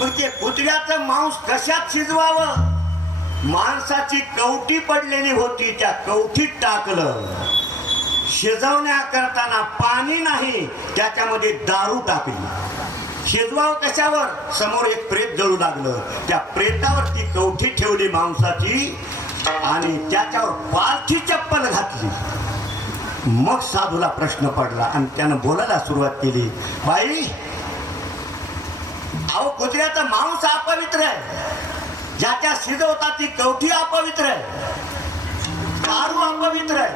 मग ते कुत्र्याचं मांस कशात शिजवावं? माणसाची कवटी पडलेली होती, त्या कवटीत टाकलं. शिजवण्याकरताना पाणी नाही, त्याच्यामध्ये दारू टाकली. शिजवाव कशावर? समोर एक प्रेत जळू लागलं. त्या प्रेतावर ती कवठी ठेवली मांसाची आणि त्याच्यावर पालथी चप्पल घातली. मग साधूला प्रश्न पडला आणि त्यानं बोलायला सुरुवात केली. बाई, अहो कुत्र्याचं मांस अपवित्र आहे, ज्याच्या शिजवता ती कवठी अपवित्र आहे, दारू अपवित्र आहे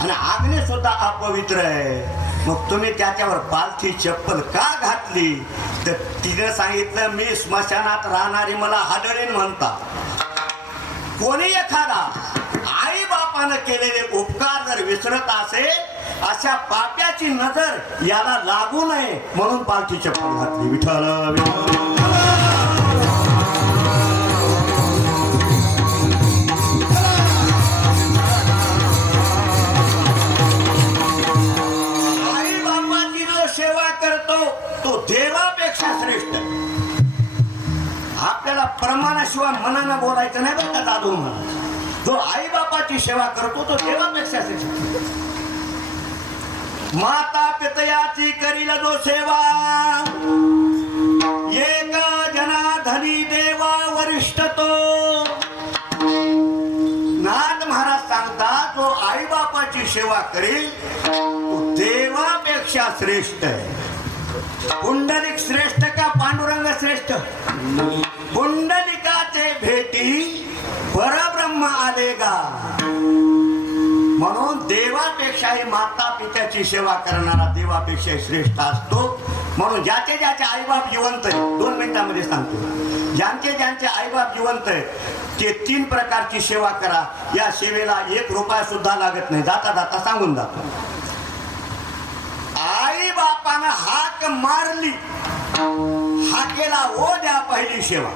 आणि आग्ने सुद्धा अपवित्र आहे. मग तुम्ही त्याच्यावर पालथी चप्पल का घातली? तर तिने सांगितलं, मी स्मशानात राहणारी मला हाडळीन म्हणतात. कोणी एखादा आई बापानं केलेले उपकार जर विसरत असेल, अशा पाप्याची नजर याला लागू नये म्हणून पालथी चप्पल घातली. विठ्ठल देवापेक्षा श्रेष्ठ. आपल्याला प्रमाणाशिवाय मनानं बोलायचं नाही बरं का जादू म्हणून. जो आई बापाची सेवा करतो तो देवापेक्षा श्रेष्ठ. माता पितयाची करील जो सेवा, एक जना धनी देवा वरिष्ठ तो. नाथ महाराज सांगतात बापाची सेवा करेल तो देवापेक्षा श्रेष्ठ आहे. पुंडलिक श्रेष्ठ का पांडुरंग श्रेष्ठ? पुंडलिकाचे भेटी परब्रह्म आलेगा. म्हणून देवापेक्षाही माता पित्याची सेवा करणारा देवापेक्षा श्रेष्ठ असतो. म्हणून ज्याचे ज्याचे आईबाप जिवंत आहे, 2 मिनिटांमध्ये सांगतो, ज्यांचे ज्यांचे आईबाप जिवंत आहे ते 3 प्रकारची सेवा करा. या सेवेला 1 रुपया सुद्धा लागत नाही. जाता जाता सांगून जातो. आई बापानं हाक मारली, हाकेला ओ द्या पहिली सेवा.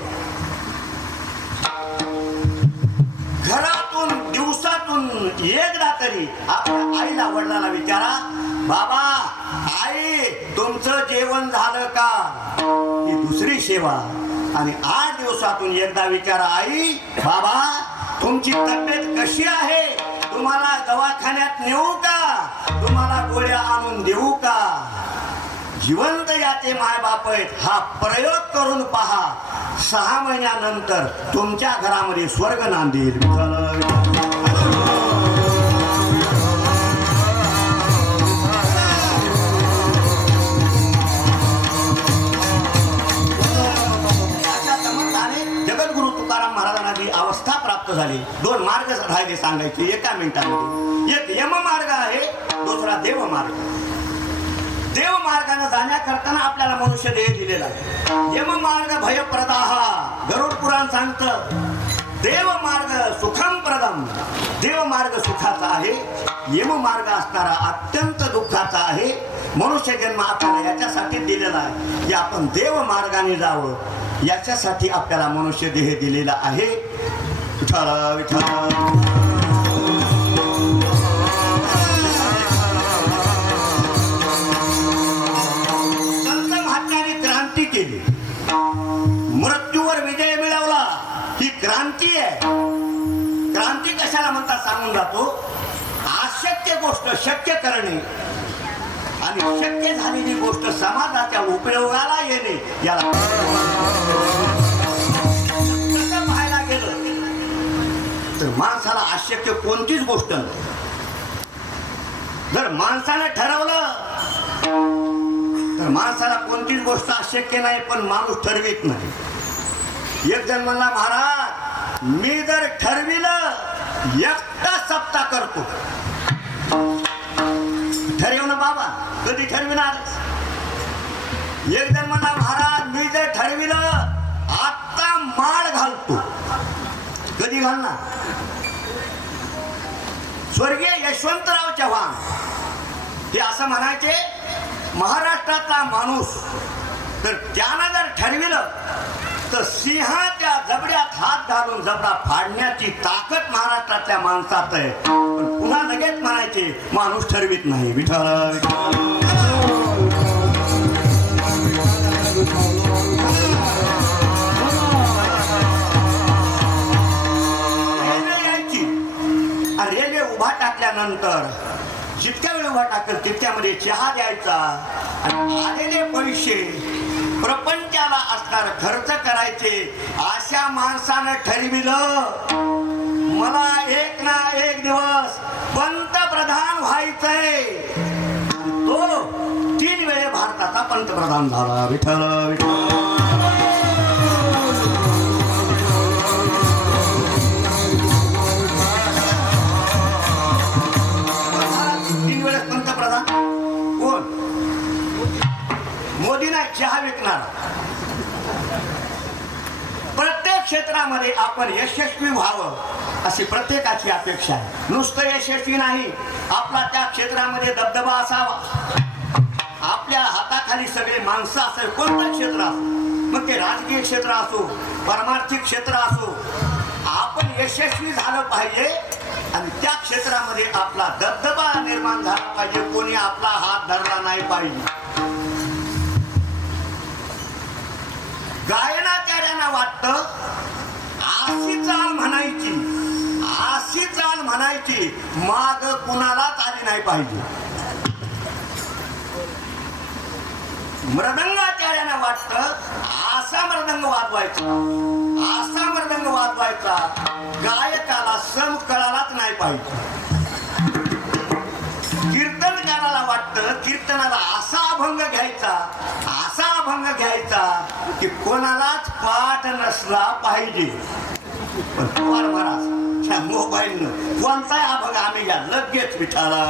घरातून दिवसातून एकदा तरी आपल्या आईला वडिलाला विचारा, बाबा आई तुमचं जेवण झालं का? ही दुसरी सेवा. आणि 8 दिवसातून एकदा विचारा, आई बाबा तुमची तब्येत कशी आहे? तुम्हाला दवाखान्यात नेऊ का? तुम्हाला गोळ्या आणून देऊ का? जिवंत याचे मायबाप आहेत. हा प्रयोग करून पहा. 6 महिन्यानंतर तुमच्या घरामध्ये स्वर्ग नांदेल. जगद्गुरु तुकाराम महाराजांना जी अवस्था प्राप्त झाली, 2 मार्ग राहिले सांगायचे 1 मिनिटामध्ये. एक यम मार्ग आहे, दुसरा देव मार्ग. देव मार्गाने जाण्याकरताना आपल्याला मनुष्य देह दिलेला आहे. यम मार्ग भयप्रदाहा, गरुड पुराण सांगतं. देव मार्ग सुखम प्रदम, देव मार्ग सुखाचा आहे. यम मार्ग असणारा अत्यंत दुःखाचा आहे. मनुष्य जन्म आपल्याला याच्यासाठी दिलेला आहे की आपण देव मार्गाने जावं. याच्यासाठी आपल्याला मनुष्य देह दिलेला आहे. विठ्ठल विठ्ठल. मृत्यूवर विजय मिळवला, ही क्रांती आहे. क्रांती कशाला म्हणतात सांगून जातो. अशक्य गोष्ट शक्य करणे आणि शक्य झालेली गोष्ट समाजाच्या उपयोगाला येणे, याला कसं पाहायला गेलं तर माणसाला अशक्य कोणतीच गोष्ट नाही. जर माणसाने ठरवलं तर माणसाला कोणतीच गोष्ट अशक्य नाही, पण माणूस ठरवित नाही. एक जण म्हणला, महाराज मी जर ठरविलं एकटा सप्ताह करतो. ठरव ना बाबा, कधी ठरविणार? एक जण म्हणला, महाराज मी जर ठरविलं आता माळ घालतो. कधी घालणार? स्वर्गीय यशवंतराव चव्हाण ते असं म्हणायचे, महाराष्ट्रातला माणूस तर त्यानं जर ठरविलं तर सिंहाच्या जबड्यात हात घालून जबडा फाडण्याची ताकद महाराष्ट्रातल्या माणसात आहे. पण पुन्हा लगेच म्हणायचे माणूस ठरवित नाही. विठ्ठल रेल्वे यायची, रेल्वे उभा टाकल्यानंतर जितक्या वेळ उभा टाकल तितक्यामध्ये चहा द्यायचा आणि आलेले पैसे प्रपंचाला असणार खर्च करायचे. अशा माणसानं ठरविलं मला एक ना एक दिवस पंतप्रधान व्हायचंय. तो 3 वेळे भारताचा पंतप्रधान झाला. विठ्ठल विठ्ठल. मोदींना चहा विकणार. प्रत्येक क्षेत्रामध्ये आपण यशस्वी व्हावं अशी प्रत्येकाची अपेक्षा आहे. नुसतं यशस्वी नाही, आपला त्या क्षेत्रामध्ये दबदबा असावा. आपल्या हाताखाली सगळे माणसं असेल, कोणतं क्षेत्र असो, मग ते राजकीय क्षेत्र असो, परमार्थिक क्षेत्र असो, आपण यशस्वी झालं पाहिजे आणि त्या क्षेत्रामध्ये आपला दबदबा निर्माण झाला पाहिजे. कोणी आपला हात धरला नाही पाहिजे. गायनाचार्यांना वाटतं अशी चाल म्हणायची, अशी चाल म्हणायची, माग कुणालाच आली नाही पाहिजे. मृदंगाचार्यांना वाटतं असा मृदंग वाजवायचा, असा मृदंग वाजवायचा, गायकाला सम कळालाच नाही पाहिजे. मला वाटतं कीर्तनाला असा अभंग घ्यायचा की कोणालाच पाठ नसला पाहिजे. पण पवार महाराज त्या मोबाईलनं कोणताही अभंग आम्ही घ्या लगेच विठाला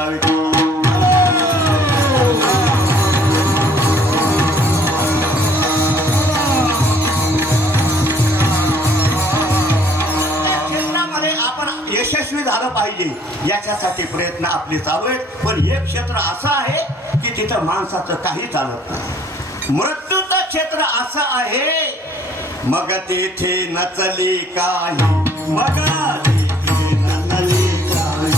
यशस्वी झालं पाहिजे याच्यासाठी प्रयत्न आपले चालू आहेत. पण एक क्षेत्र असं आहे की तिथं माणसाचं काही चालत नाही. मृत्यूचं क्षेत्र असं आहे मग तेथे नचली काही मग तेथे नचली काही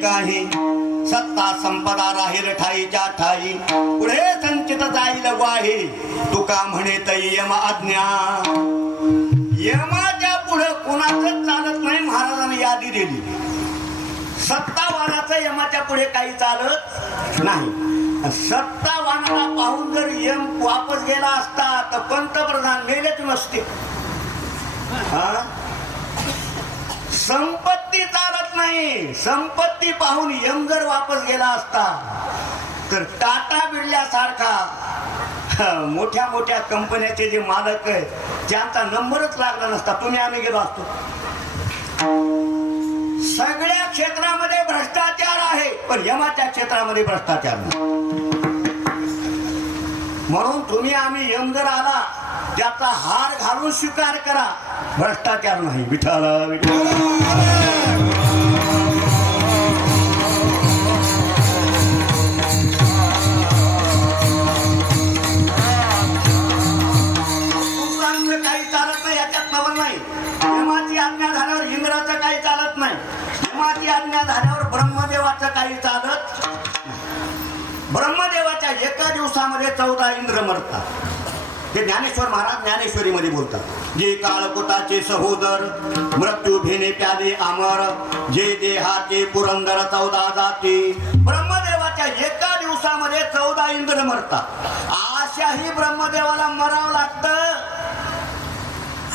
काही सत्ता संपदा राहील ठाईच्या ठाई पुढे संचित जाईल वाही तुका म्हणे तई यम आज्ञा. यमाच्या पुढे कुणाच चालत नाही. महाराजांनी यादी दिली सत्तावानाचं यमाच्या पुढे काही चालत नाही. सत्तावानाला पाहून जर यम वापस गेला असता तर पंतप्रधान मेलेच नसते. संपत्ती चालत नाही. संपत्ती पाहून यम जर वापस गेला असता तर टाटा बिर्ल्यासारखा मोठ्या मोठ्या कंपन्याचे जे मालक आहेत त्यांचा नंबरच लागला नसता. तुम्ही आम्ही गेलो असतो. सगळ्या क्षेत्रामध्ये भ्रष्टाचार आहे पण यमाच्या क्षेत्रामध्ये भ्रष्टाचार नाही. म्हणून तुम्ही आम्ही यम जर आला त्याचा हार घालून स्वीकार करा. भ्रष्टाचार नाही. विठ्ठल विठ्ठल काही चालत नाही. याच्यात नवल नाही. यमाची आज्ञा झाल्यावर इंद्राचं काही चालत नाही. यमाची आज्ञा झाल्यावर ब्रह्मदेवाचं काही चालत. ब्रह्मदेवाच्या एका दिवसामध्ये 14 इंद्र मरतात. हे ज्ञानेश्वर महाराज ज्ञानेश्वरीमध्ये बोलतात. जे काळकुटाचे सहोदर मृत्यू भेने प्याले अमर जे देहाचे पुरंदर 14 जाती. ब्रह्मदेवाच्या एका दिवसामध्ये 14 इंद्र मरतात. अशाही ब्रह्मदेवाला मरावं लागतं.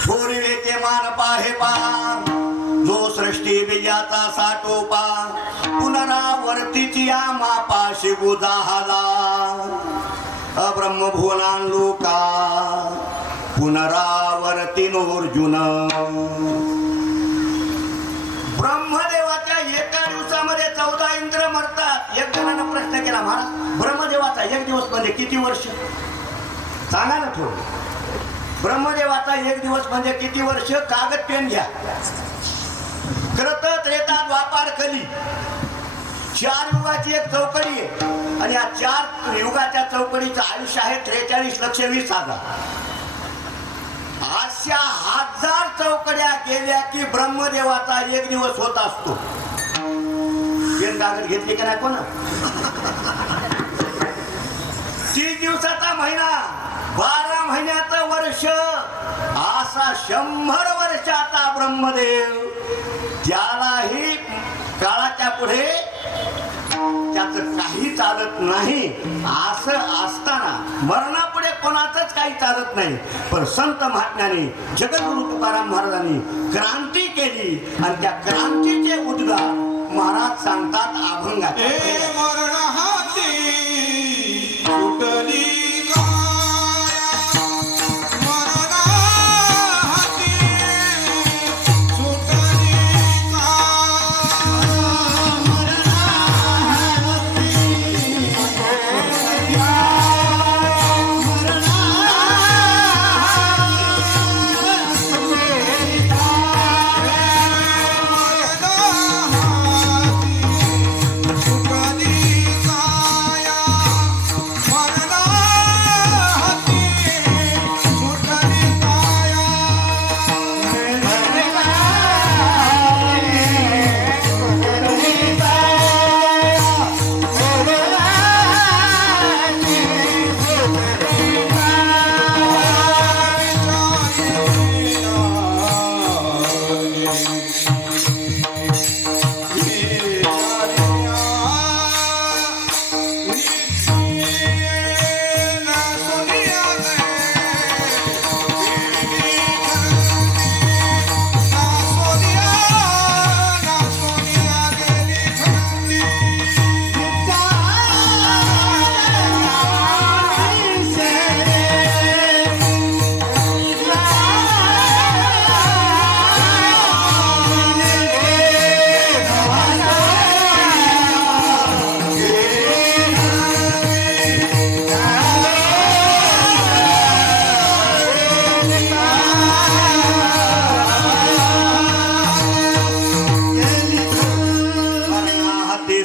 पूर्वे ते मान पाहे पा जो सृष्टी बीजाचा साठोपा पुनरावर्तीची या मापाशी बुजाहाला अब्रह्मभुवनान लोका पुनरावर्तीनोर्जुन. ब्रह्मदेवाच्या एका दिवसामध्ये 14 इंद्र मरतात. एक जणानं प्रश्न केला, महाराज ब्रह्मदेवाचा एक दिवस म्हणजे किती वर्ष सांगा ना थोडं. ब्रह्मदेवाचा एक दिवस म्हणजे किती वर्ष? कागद पेन घ्या. खरं तर त्रेता द्वापार कली 4 युगाची एक चौकडी आहे आणि या 4 युगाच्या चौकडीचं आयुष्य आहे 43,20,000. अशा 1000 चौकड्या गेल्या की ब्रह्मदेवाचा एक दिवस होत असतो. पेन कागद घेतली का नाही कोण? 30 दिवसाचा महिना, 12 महिन्याचं वर्ष, असा 100 वर्षाचा ब्रह्मदेव. त्यालाही काळाच्या पुढे त्याचं काही चालत नाही. असं असताना मरणापुढे कोणाचंच काही चालत नाही. पण संत महात्म्याने जगद्गुरु तुकाराम महाराजांनी क्रांती केली आणि त्या क्रांतीचे उद्गार महाराज सांगतात अभंगाचे.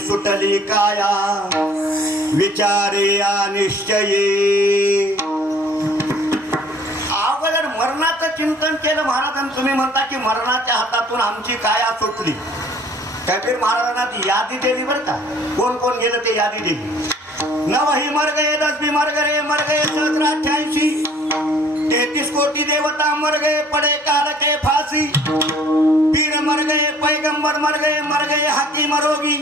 सुटली काया विचारे निश्चये. अगोदर मरणाचं चिंतन केलं महाराजांनी. तुम्ही म्हणता की मरणाच्या हातातून आमची काया सुटली. कबीर महाराजांना ती यादी दिली बरं का. कोण कोण गेलं ते यादी दिली. 9 ही मर गए, 10 भी मर गए 1788. 33 कोटी देवता मर गए, पड़े काल के फांसी. पीर मर गए, पैगंबर मर गए हकीम रोगी.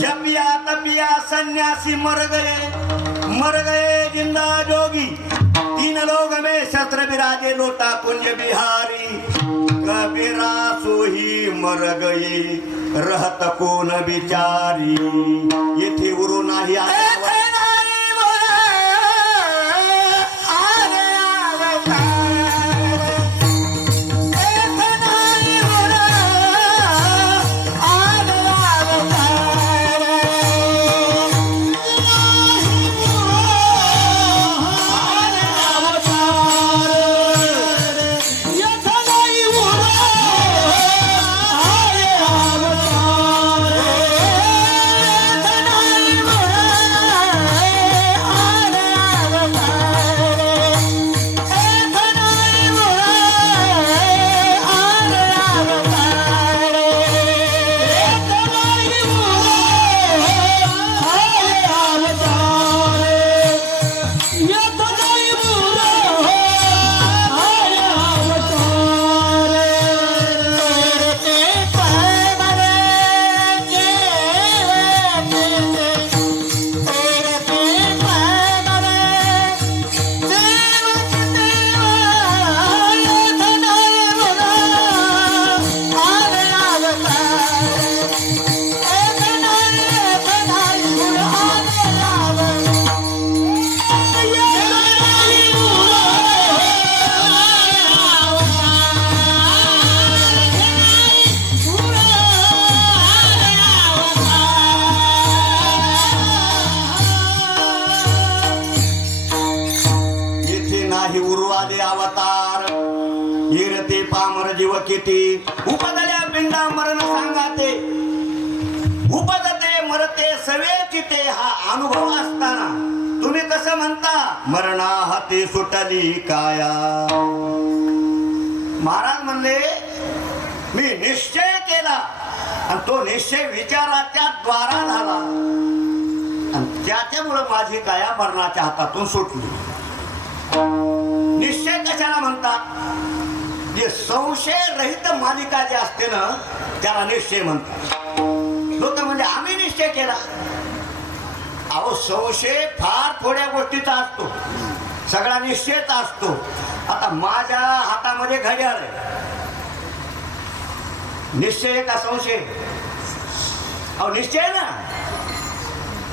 जपिया तपिया सन्यासी मर गए जिंदा जोगी. 3 लोग में शस्त्र विराजे लोटा कुंज बिहारी. कबीरा सोही मर गई रहत कोण बिचारी. येथे उरू नाही नाही उर्वादे अवतार इरते पामर जीव किती उपदल्या पिंडा मरण सांगाते उपदते मरते सवे चिते हा अनुभव असताना तुम्ही कसं म्हणता मरणा हाती सुटली काया. महाराज म्हणले मी निश्चय केला आणि तो निश्चय विचाराच्या द्वारा झाला आणि त्याच्यामुळे माझी काया मरणाच्या हातातून सुटली. निश्चय कशाला म्हणतात जे संशय रहित मालिका जे असते ना त्याला निश्चय म्हणतात. लोक म्हणजे आम्ही निश्चय केला. अहो संशय फार थोड्या गोष्टीचा असतो सगळा निश्चयचा असतो. आता माझ्या हातामध्ये घड्याळ आहे निश्चय का संशय. अहो निश्चय ना.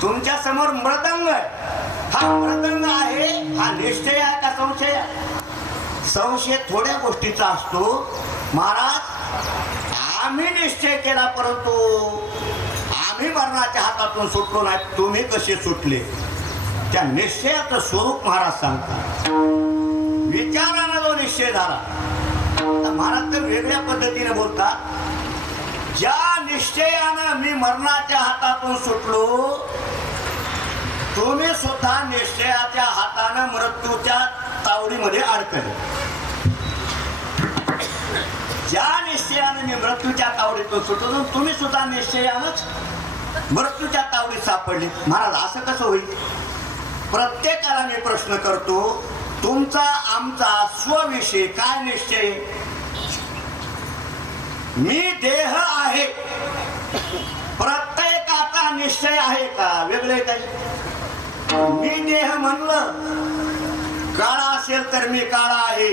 तुमच्या समोर मृदंग आहे हा मृदंग आहे हा निश्चय आहे का संशय आहे. संशय थोड्या गोष्टीचा असतो. महाराज आम्ही निश्चय केला परंतु आम्ही मरणाच्या हातातून सुटलो नाही. तुम्ही कसे सुटले त्या निश्चयाचं स्वरूप महाराज सांगतात. विचारानं जो निश्चय झाला महाराज तर वेगळ्या पद्धतीने बोलतात. ज्या निश्चयानं मी मरणाच्या हातातून सुटलो तुम्ही सुद्धा निश्चयाच्या हातानं मृत्यूच्या तावडीमध्ये अडकले. ज्या निश्चयानं मी मृत्यूच्या तावडीतून सुटलो तुम्ही सुद्धा निश्चयानंच मृत्यूच्या तावडीत सापडले. महाराज असं कसं होईल. प्रत्येकाला मी प्रश्न करतो तुमचा आमचा स्वविषयी काय निश्चय. मी देह आहे प्रत्येकाचा निश्चय आहे का वेगळे काही. मी देह म्हणलं काळा असेल तर मी काळा आहे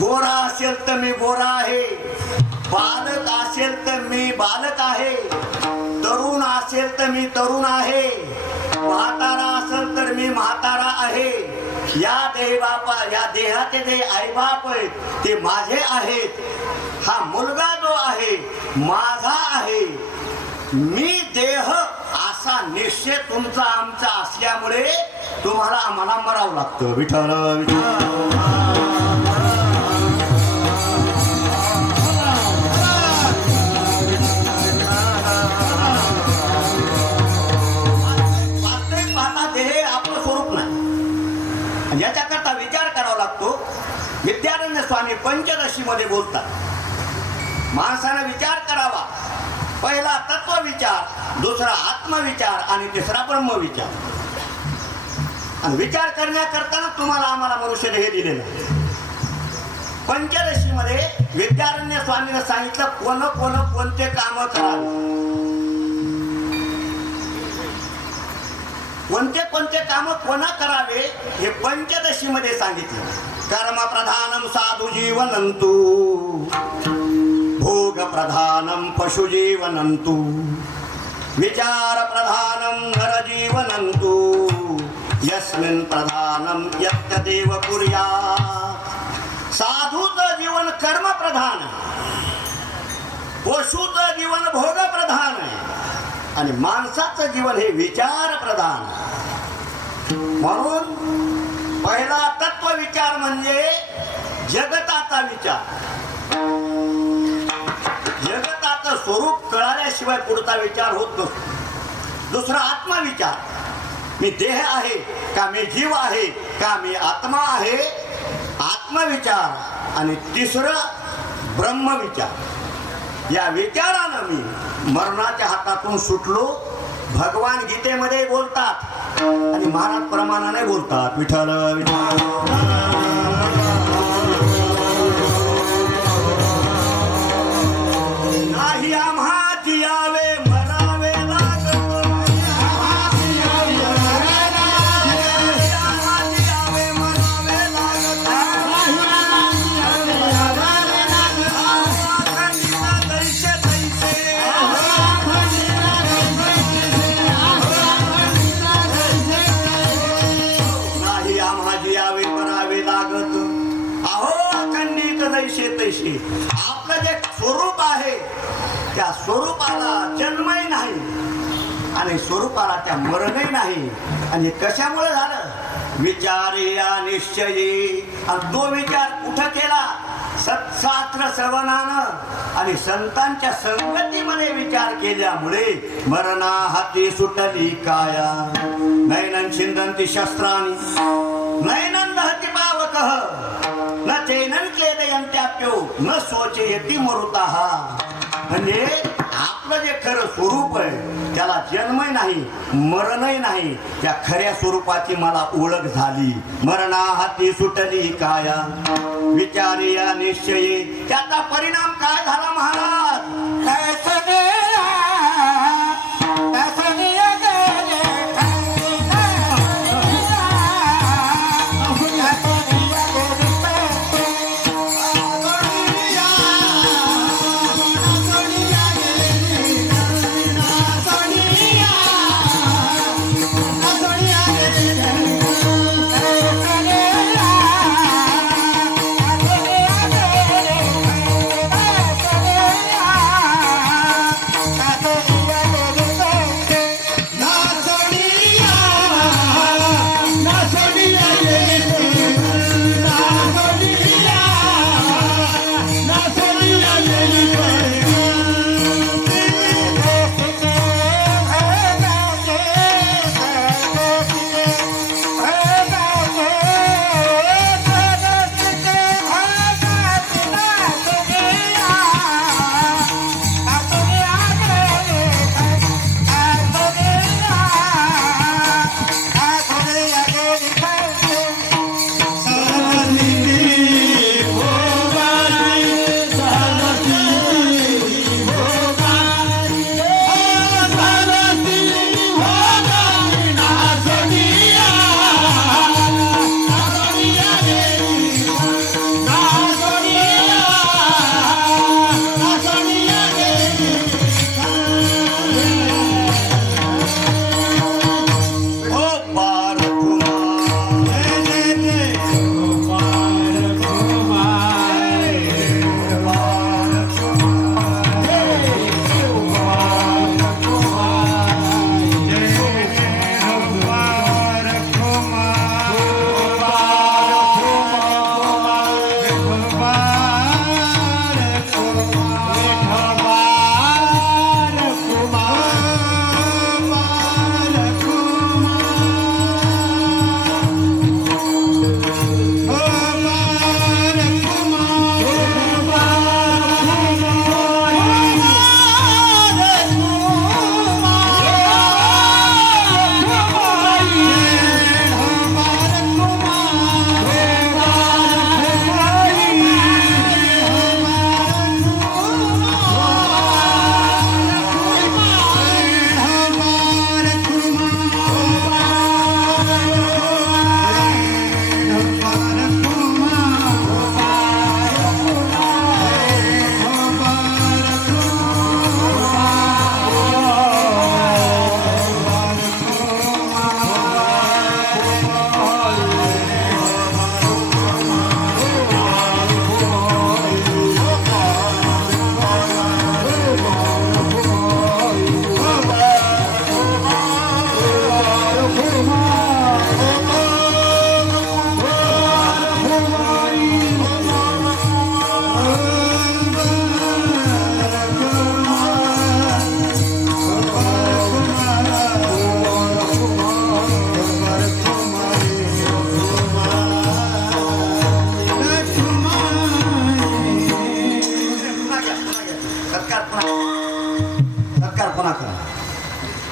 गोरा असेल तर मी गोरा आहे बालक असेल तर मी बालक आहे तरुण असेल तर मी तरुण आहे म्हातारा असेल तर मी म्हातारा आहे. या देहबापा या देहाचे जे आईबाप आहेत ते माझे आहेत. हा मुलगा जो आहे माझा आहे. मी देह असा निश्चय तुमचा आमचा असल्यामुळे तुम्हाला आम्हाला मरावं लागतं. विठ्ठल वास्तविक पाहता देह आपलं स्वरूप नाही. याच्याकरता विचार करावा लागतो. विद्यारण्य स्वामी पंचदशी मध्ये बोलतात माणसाने विचार करावा. पहिला तत्वविचार दुसरा आत्मविचार आणि तिसरा ब्रह्मविचार. आणि विचार करण्याकरता तुम्हाला आम्हाला मनुष्याने हे दिलेलं. पंचदशी मध्ये विद्यारण्य स्वामीने सांगितलं कोणते काम करावे कोणते काम कोणा करावे हे पंचदशी मध्ये सांगितलं. कर्म प्रधानम साधु जीवनंतु भोग प्रधानम पशु जीवनंतु विचार प्रधानम नर जीवनंतु यस्मिन् प्रधानम यत्तदेव कुर्यात्. साधूचं जीवन कर्म प्रधान पशुचं जीवन भोग प्रधान आणि माणसाचं जीवन हे विचार प्रधान. म्हणून पहिला तत्व विचार म्हणजे जगताचा विचार. जगताचं स्वरूप कळाल्याशिवाय पुढचा विचार होत नसतो. दुसरा आत्मविचार. मी देह आहे का मी जीव आहे का मी आत्मा आहे आत्मविचार. आणि तिसरं ब्रह्मविचार. या विचारानं मी मरणाच्या हातातून सुटलो. भगवान गीतेमध्ये बोलतात आणि महाराज प्रमाणाने बोलतात. विठ्ठल नाही आम्हा जियावे मरावे तैसे आपलं जे स्वरूप आहे त्या स्वरूपाला जन्मही नाही आणि स्वरूपाला त्या मरणही नाही. आणि कशामुळे झालं विचारिया निश्चयी. आणि तो विचार कुठं केला? सत्शास्त्र श्रवणानं आणि संतांच्या संगतीमध्ये विचार केल्यामुळे मरणा हाती सुटली काया. नैनन छिंदंती शस्त्रांनी नैनन दहती पावकः न चैनन क्लेदयंत्याप्यो न शोचयति मरुतः. म्हणजे आपलं जे खरं स्वरूप आहे त्याला जन्मही नाही मरणही नाही. त्या खऱ्या स्वरूपाची मला ओळख झाली. मरणा हाती सुटली काया विचारिया निश्चयी. त्याचा परिणाम काय झाला महाराज?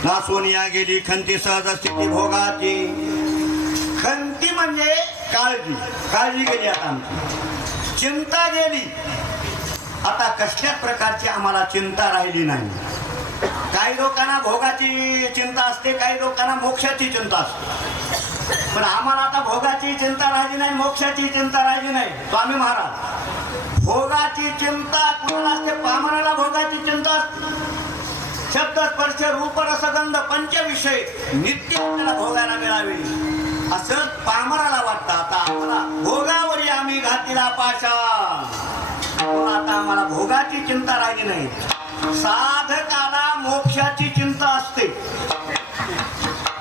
ना सोनिया गेली खंती सहज स्थिती भोगाची. खंती म्हणजे काळजी. काळजी गेली आता आमची. चिंता गेली. आता कसल्याच प्रकारची आम्हाला चिंता राहिली नाही. काही लोकांना भोगाची चिंता असते, काही लोकांना मोक्षाची चिंता असते. पण आम्हाला आता भोगाची चिंता राहिली नाही, मोक्षाची चिंता राहिली नाही. स्वामी महाराज, भोगाची चिंता कुणाला असते? पामराला भोगाची चिंता असते. शब्द स्पर्श रूप रसगंध पंचविषय नित्य आपल्याला भोगायला मिळावे असं पामराला वाटतं. आता आम्हाला भोगावरी आम्ही घातीला पाशा. आता आम्हाला भोगाची चिंता राहिली नाही. साधकाला मोक्षाची चिंता असते.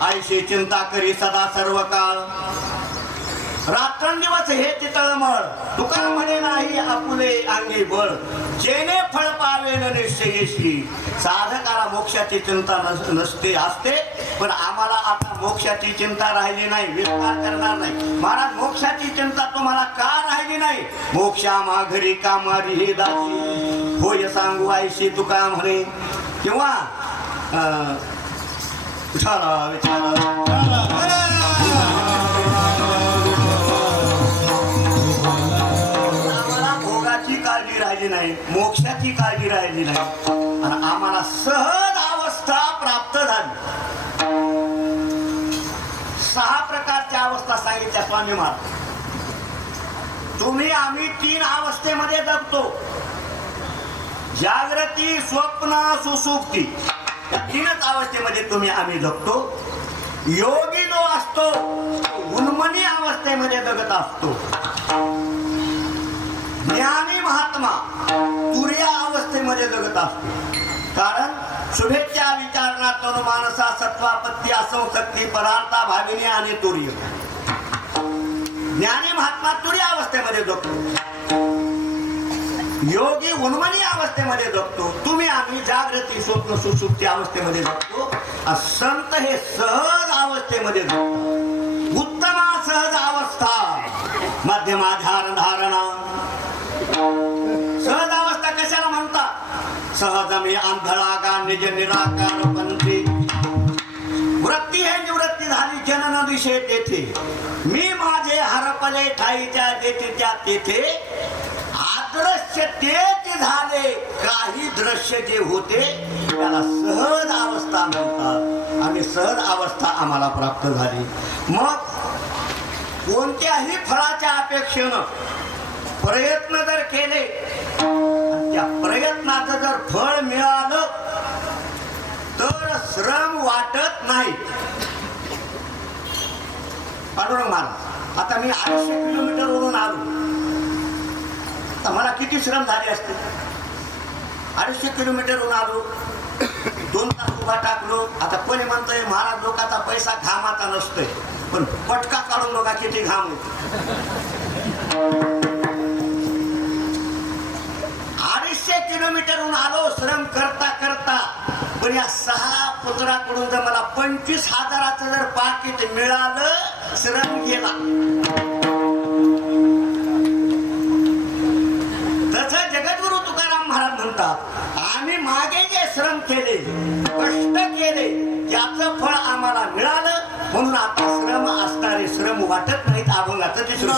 आईशी चिंता करी सदा सर्व काळ रात्रंदिवस हे तळमळ तुका म्हणे नाही आपुले अंगी बळ जेणे फळ पावेन निश्चयेशी साधकाला मोक्षाची चिंता नसते असते पण आम्हाला आता मोक्षाची चिंता राहिली नाही विस्तार करणार नाही महाराज मोक्षाची चिंता तुम्हाला का राहिली नाही मोक्षा माघरी कामारी हे दासी होय सांगू आईशी तुका म्हणे किंवा काळजी राहिली नाही मोक्षाची काळजी राहिली नाही आणि आम्हाला सहज अवस्था प्राप्त झाली 6 प्रकारच्या अवस्था सांगितल्या स्वामी महाराज तुम्ही आम्ही 3 अवस्थेमध्ये जगतो जागृती स्वप्न सुसुप्ती या 3च अवस्थेमध्ये तुम्ही आम्ही जगतो योगी जो असतो उन्मनी अवस्थेमध्ये जगत असतो ज्ञानी महात्मा तुर्या अवस्थेमध्ये जगत असतो कारण शुभेच्छा विचारणात मानसा सत्वापत्ती असंशक्ती पदार्था भाविनी आणि तुर्य ज्ञानी महात्मा तुर्या अवस्थेमध्ये जगतो योगी उन्मनी अवस्थेमध्ये जगतो तुम्ही आम्ही जागृती स्वप्न सुसुप्ती अवस्थेमध्ये जगतो संत हे सहज अवस्थेमध्ये जगतो उत्तमा सहज अवस्था मध्यमा ध्यान धारणा सहज अवस्था कशाला म्हणतात सहज मी आंधळा गा निज निराकार पंथी वृत्ती हे निवृत्ती झाली जनन दिशे तेथे मी माझे हरपले ठाईच्या तेथेच्या तेथे अदृश्य तेच झाले काही दृश्य जे होते त्याला सहज अवस्था म्हणतात आणि सहज अवस्था आम्हाला प्राप्त झाली मग कोणत्याही फळाच्या अपेक्षेनं प्रयत्न जर केले त्या प्रयत्नाचं जर फळ मिळालं तर श्रम वाटत नाही पांडुरंग महाराज आता मी 800 किलोमीटरवरून आलो तर मला किती श्रम झाले असते 800 किलोमीटरवरून आलो 2 तास उभा टाकलो आता कोणी म्हणतोय महाराज लोकांचा पैसा घामाचा नसतोय पण पटका काढून बघा किती घाम होतो 250 किलोमीटरहून आलो श्रम करता करता पण या 6 पुत्राकडून जर मला 25,000चं जर पाकिट मिळालं श्रम केला तसं जगद्गुरु तुकाराम महाराज म्हणतात आम्ही मागे जे श्रम केले कष्ट केले त्याचं फळ आम्हाला मिळालं म्हणून आता श्रम असणारे श्रम वाटत नाहीत अभंगाचं तिसरं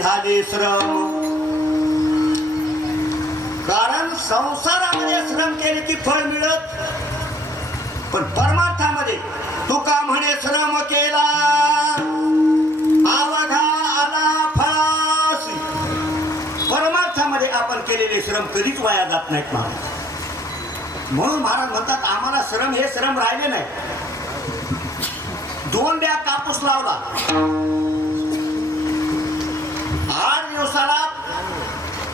झाले श्रम कारण संसारामध्ये श्रम केले की फळ मिळत पण परमार्थामध्ये तुका म्हणे श्रम केला अवघा आला फळासी परमार्थामध्ये आपण केलेले श्रम कधीच वाया जात नाहीत म्हणून महाराज म्हणतात आम्हाला श्रम हे श्रम राहिले नाही 2 बॅग कापूस लावला 8 दिवस दिवसाला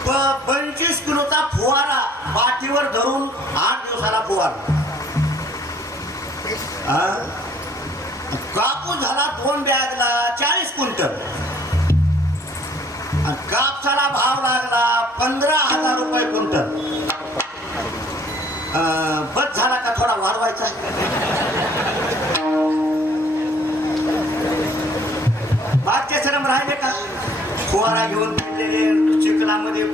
25 किलोचा फुवारा पाठीवर धरून 8 दिवसाला फुवारा. कापूस झाला 2 बॅगला 40 क्विंटल. कापसाला भाव लागला 15,000 रुपये क्विंटल. बस झाला का थोडा वाढवायचा? मागचे श्रम राहिले का? फुवारा घेऊन फिरलेले, चिखलामध्ये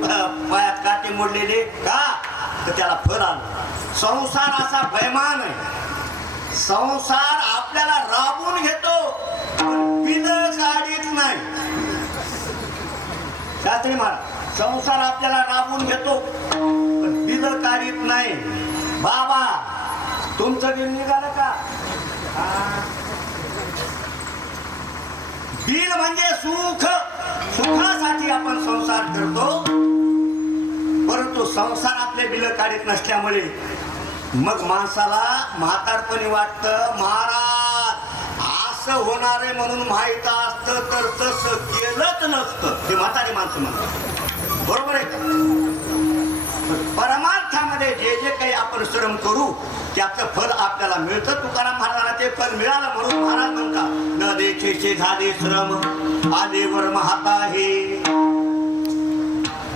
पायात काटे मोडलेले का? तर त्याला फळ आलं. संसार असा बैमान आहे. संसार आपल्याला राबून घेतो पण बिल काढीत नाही. शास्त्री महाराज, संसार आपल्याला राबून घेतो पण बिल काढीत नाही. बाबा तुमचं बिल निघालं का? बिल म्हणजे सुख. सुखासाठी आपण संसार करतो, परंतु संसार आपले बिल काढीत नसल्यामुळे मग माणसाला म्हातारपणी वाटतं, महाराज असं होणार आहे म्हणून माहित असतं तर तसं केलंच नसतं. ते म्हातारी माणसं म्हणतात. बरोबर आहे का? परमार्थामध्ये जे जे काही आपण श्रम करू त्याचं फल आपल्याला मिळतं. तुकाराम महाराजांना ते फल मिळालं म्हणून महाराज म्हणतात, न देखेचे झाले श्रम आले वर्म हाता हे.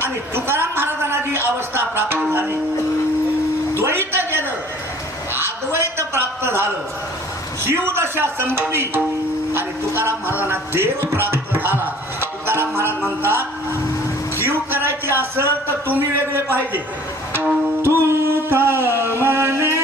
आणि तुकाराम महाराजांना जी अवस्था प्राप्त झाली, द्वैत गेलं, अद्वैत प्राप्त झालं, जीवदशा संपली आणि तुकाराम महाराजांना देव प्राप्त झाला. तुकाराम महाराज म्हणतात, जीव करायची असेल तर तुम्ही वेगळे पाहिजे. तुका मने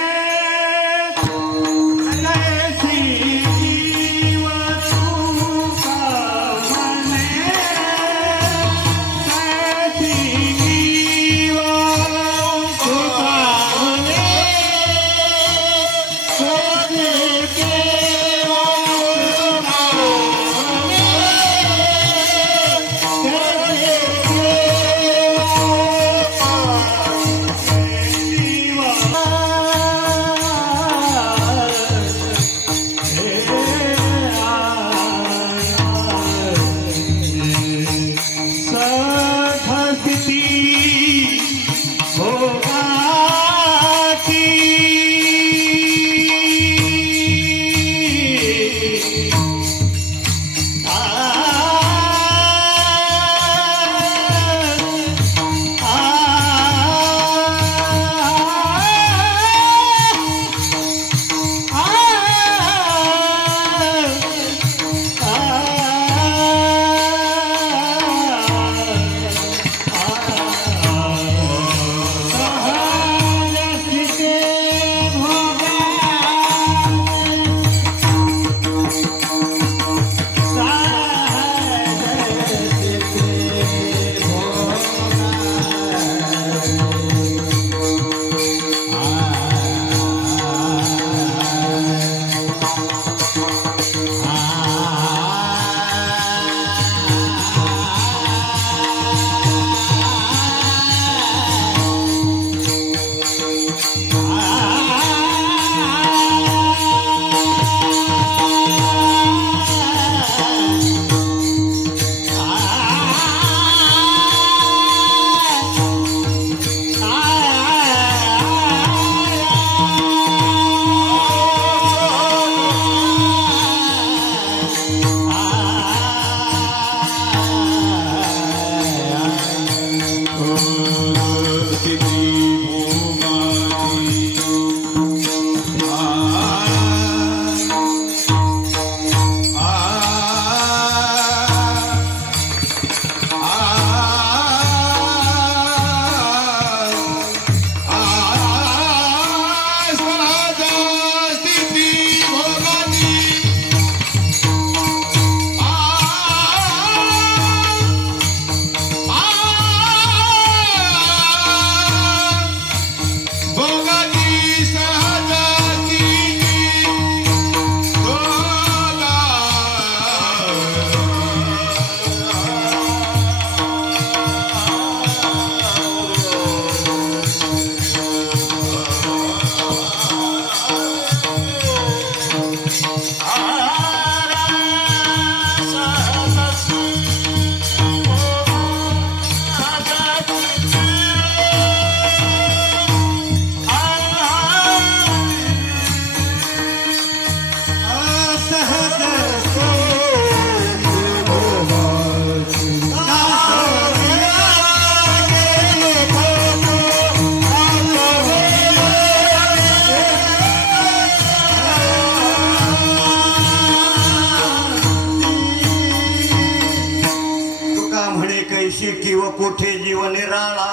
कुठे जीव निराळा.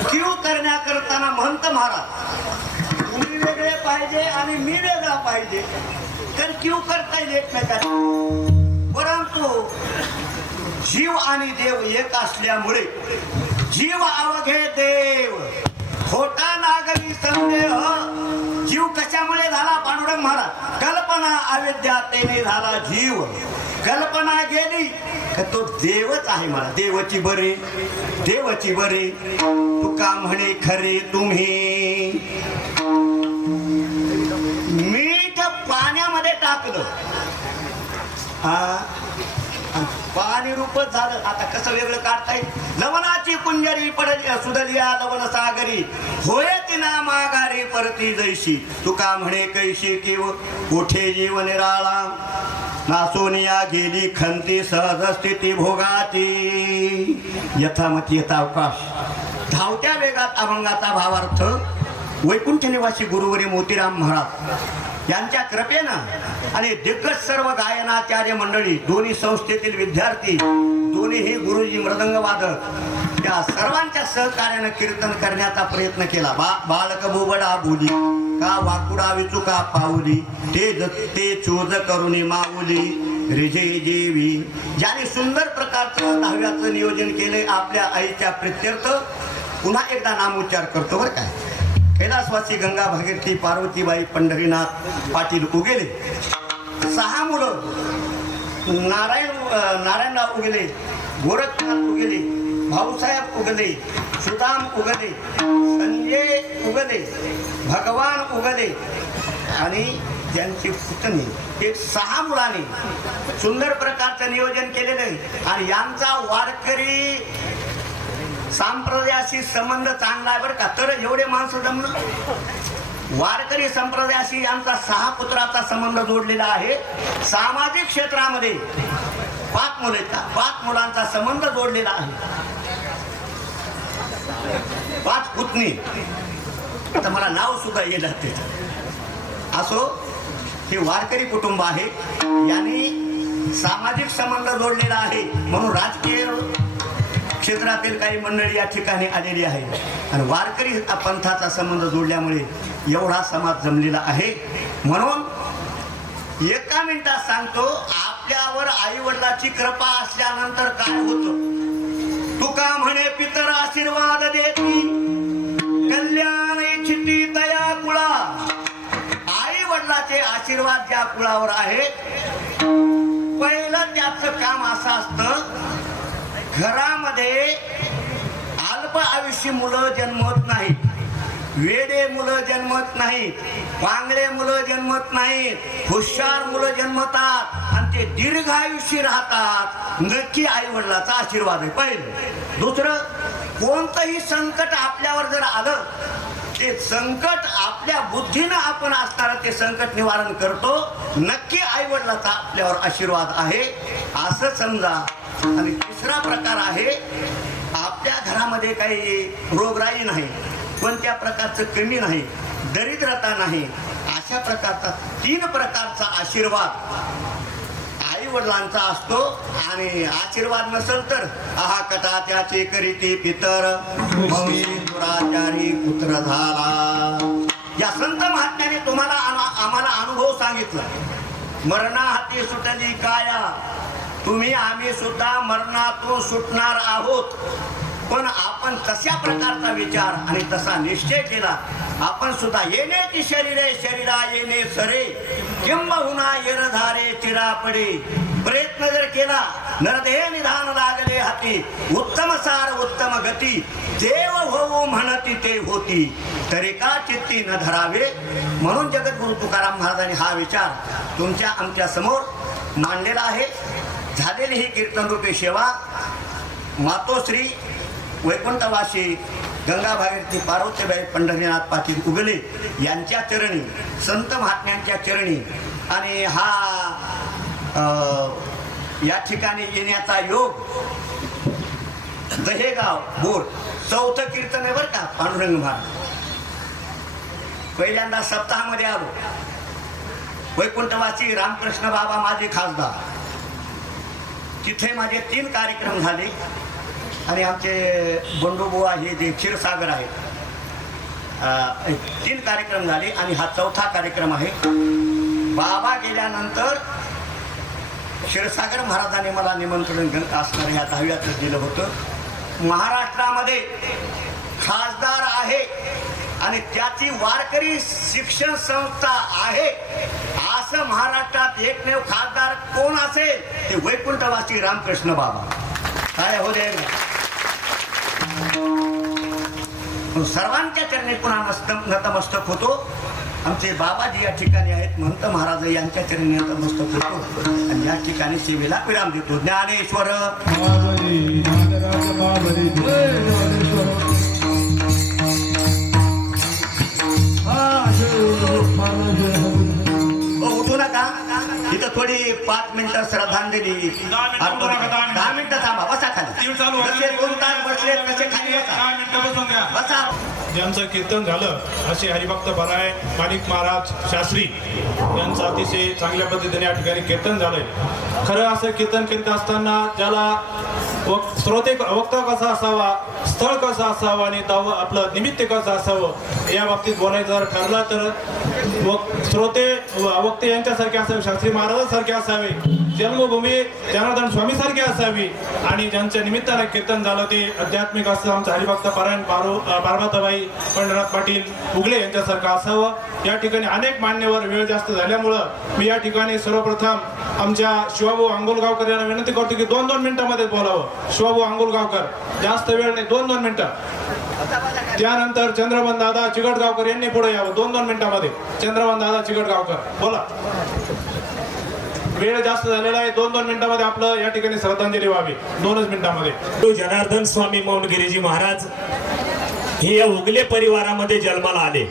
क्यू करण्याकरताना म्हणत महाराज तुम्ही वेगळे पाहिजे आणि मी वेगळा पाहिजे तर क्यू करता येईल एकमेकांना. परंतु जीव आणि देव एक असल्यामुळे जीव अवघे देव खोटा नागरी संदेह. जीव कशामुळे झाला पांडुरंग महाराज? कल्पना अविद्या तेने झाला जीव. कल्पना गेली तर तो देवच आहे मला. देवाची बरे देवाची बरे तुका म्हणे खरे तुम्ही. मीठ पाण्यामध्ये टाकलं पाणी रूपच झालं. आता कसं वेगळं काढता येईल? लवणाची कुंजरी पडली सुधलिया लवण सागरी होय तिना माघारी परती जैशी. तुका म्हणे कैशी किव कुठे जीव निराळा. नासोनिया गेली खंती सहज स्थिती भोगाती. यथामती यथावकाश. धावत्या वेगात अभंगाचा भावार्थ वैकुंठ निवासी गुरुवरी मोतीराम महाराज यांच्या कृपेनं आणि दिग्गज सर्व गायनाचार्य मंडळी, दोन्ही संस्थेतील विद्यार्थी, दोन्हीही गुरुजी मृदंग वादक, त्या सर्वांच्या सहकार्यानं कीर्तन करण्याचा प्रयत्न केला. बालक बोबडा बोली का वाकुडा विचुका पाऊली ते चोज करुणी माऊली रिजे जेवी. ज्याने सुंदर प्रकारचं दहाव्याचं नियोजन केले आपल्या आईच्या प्रित्यर्थ. पुन्हा एकदा नामोच्चार करतो बरं काय. कैलासवासी गंगा भागीरथी पार्वतीबाई पंढरीनाथ पाटील उगेले. 6 मुलं नारायणराव उगले, गोरखनाथ उगले, भाऊसाहेब उगले, सुदाम उगले, संजय उगले, भगवान उगले आणि त्यांची पुतणी. हे 6 मुलांनी सुंदर प्रकारचं नियोजन केलेलं आहे. आणि यांचा वारकरी संप्रदायाशी संबंध चांगला आहे बरं का. तर एवढे माणसं जमलं. वारकरी संप्रदायाशी यांचा 6 पुत्राचा संबंध जोडलेला आहे. सामाजिक क्षेत्रामध्ये 5 मुले 5 मुलांचा संबंध जोडलेला आहे. 5 पुतणी. आता मला नाव सुद्धा येणार ते. असो हे वारकरी कुटुंब आहे. यांनी सामाजिक संबंध जोडलेला आहे. म्हणून राजकीय क्षेत्रातील काही मंडळी या ठिकाणी आलेली आहे. आणि वारकरी पंथाचा संबंध जोडल्यामुळे एवढा समाज जमलेला आहे. म्हणून एका मिनिटात सांगतो, आपल्यावर आई वडिलाची कृपा असल्यानंतर काय होतं. तुका म्हणे पितर आशीर्वाद देती कल्याण इच्छिती तया कुळा. आई वडिलाचे आशीर्वाद ज्या कुळावर आहेत, पहिलं त्याचं काम असं असतं, घरामध्ये अल्प आयुष्य मुलं जन्मत नाहीत, वेडे मुलं जन्मत नाहीत, पांगळे मुलं जन्मत नाहीत, हुशार मुलं जन्मतात आणि ते दीर्घायुष्य राहतात. नक्की आई वडिलाचा आशीर्वाद आहे पहिलं. दुसरं, कोणतंही संकट आपल्यावर जर आलं, ते संकट आपल्या बुद्धीनं आपण असणारं ते संकट निवारण करतो. नक्की आई वडिलाचा आपल्यावर आशीर्वाद आहे असं समजा. आणि तिसरा प्रकार आहे, आपल्या घरामध्ये काही रोगराई नाही, कोणत्या प्रकारचं कमी नाही, दरिद्रता नाही, अशा प्रकारचा 3 प्रकारचा आशीर्वाद आई वडिलांचा असतो. आणि आशीर्वाद नसेल तर आहा कटा त्याचे करीती पितर दुराचारी पुत्र झाला. या संत महात्म्याने तुम्हाला आम्हाला अनुभव सांगितला. मरणा हाती सुटली काया. तुम्ही आम्ही सुद्धा मरणातून सुटणार आहोत. पण आपण तशा प्रकारचा विचार आणि तसा निश्चय केला. आपण सुद्धा येण्याची शरीरे शरीरा येणे सरे किंबहुना येरधारे चिरा पडे. प्रयत्न जर केला नरदेह निधान लागले हाती. उत्तम सार उत्तम गती देव होऊ म्हणती ते होती तरी का चित्ती न धरावे. म्हणून जगद्गुरु तुकाराम महाराजांनी हा विचार तुमच्या आमच्या समोर मांडलेला आहे. झालेली ही कीर्तन रूपी सेवा मातोश्री वैकुंठवासी गंगा भागीरथी पार्वतीबाई पंढरीनाथ पाटील उगले यांच्या चरणी, संत महात्म्यांच्या चरणी. आणि हा या ठिकाणी येण्याचा योग दहेगाव बोर 4थं कीर्तन आहे बरं का. पांडुरंग महाराज पहिल्यांदा सप्ताहामध्ये आलो. वैकुंठवासी रामकृष्ण बाबा माझे खासदार, तिथे माझे 3 कार्यक्रम झाले. आणि आमचे बंडूबुवा हे जे क्षीरसागर आहेत, 3 कार्यक्रम झाले आणि हा 4था कार्यक्रम आहे. बाबा गेल्यानंतर क्षीरसागर महाराजांनी मला निमंत्रण असणाऱ्या ह्या 10व्यातच दिलं होतं. महाराष्ट्रामध्ये खासदार आहे आणि त्याची वारकरी शिक्षण संस्था आहे असं महाराष्ट्रात एकमेव खासदार कोण असेल ते वैकुंठवासी रामकृष्ण बाबा. काय हो दे सर्वांच्या चरणी पुन्हा नतमस्तक होतो. आमचे बाबाजी या ठिकाणी आहेत, महंत महाराज यांच्या चरणी नतमस्तक होतो आणि या ठिकाणी सेवेला विराम देतो. ज्ञानेश्वर उठू नका. इथं थोडी 5 मिनिटं श्रद्धांजली. 10 मिनिटं थांबा, बसा खाली. जसे 2 तास बसले तसे खाली बसा. ज्यांचं कीर्तन झालं असे हरिभक्त बराय माणिक महाराज शास्त्री यांचं अतिशय चांगल्या पद्धतीने या ठिकाणी कीर्तन झालंय. खरं असं कीर्तन करीत असताना ज्याला श्रोते वक्ता कसा असावा, स्थळ कसं असावं आणि आपलं निमित्त कसं असावं या बाबतीत बोलायचं जर ठरलं तर श्रोते वक्ते यांच्यासारखे असावे, शास्त्री महाराजांसारखे असावे, जन्मभूमी जनार्दन स्वामीसारखे असावी आणि ज्यांच्या निमित्तानं कीर्तन झालं ते आध्यात्मिक असं आमचं हरिभक्त पारायण पार्वताबाई पंढरनाथ पाटील उगले यांच्यासारखं असावं. या ठिकाणी अनेक मान्यवर वेळ जास्त झाल्यामुळं मी या ठिकाणी सर्वप्रथम आमच्या शिवाभाऊ अंगोलगावकर यांना विनंती करतो की 2-2 मिनिटांमध्ये बोलावं. शिवाभाऊ अंगोलगावकर, जास्त वेळ नाही, 2-2 मिनिटं. त्यानंतर चंद्रबन दादा चिकटगावकर यांनी पुढे यावं 2-2 मिनिटांमध्ये. चंद्रबन दादा चिकटगावकर बोला. वेळ जास्त झालेला आहे, 2-2 मिनिटांमध्ये आपलं या ठिकाणी श्रद्धांजली व्हावी. 2च मिनिटांमध्ये. जनार्दन स्वामी मौनगिरीजी महाराज हे या उगले परिवारामध्ये जन्माला आले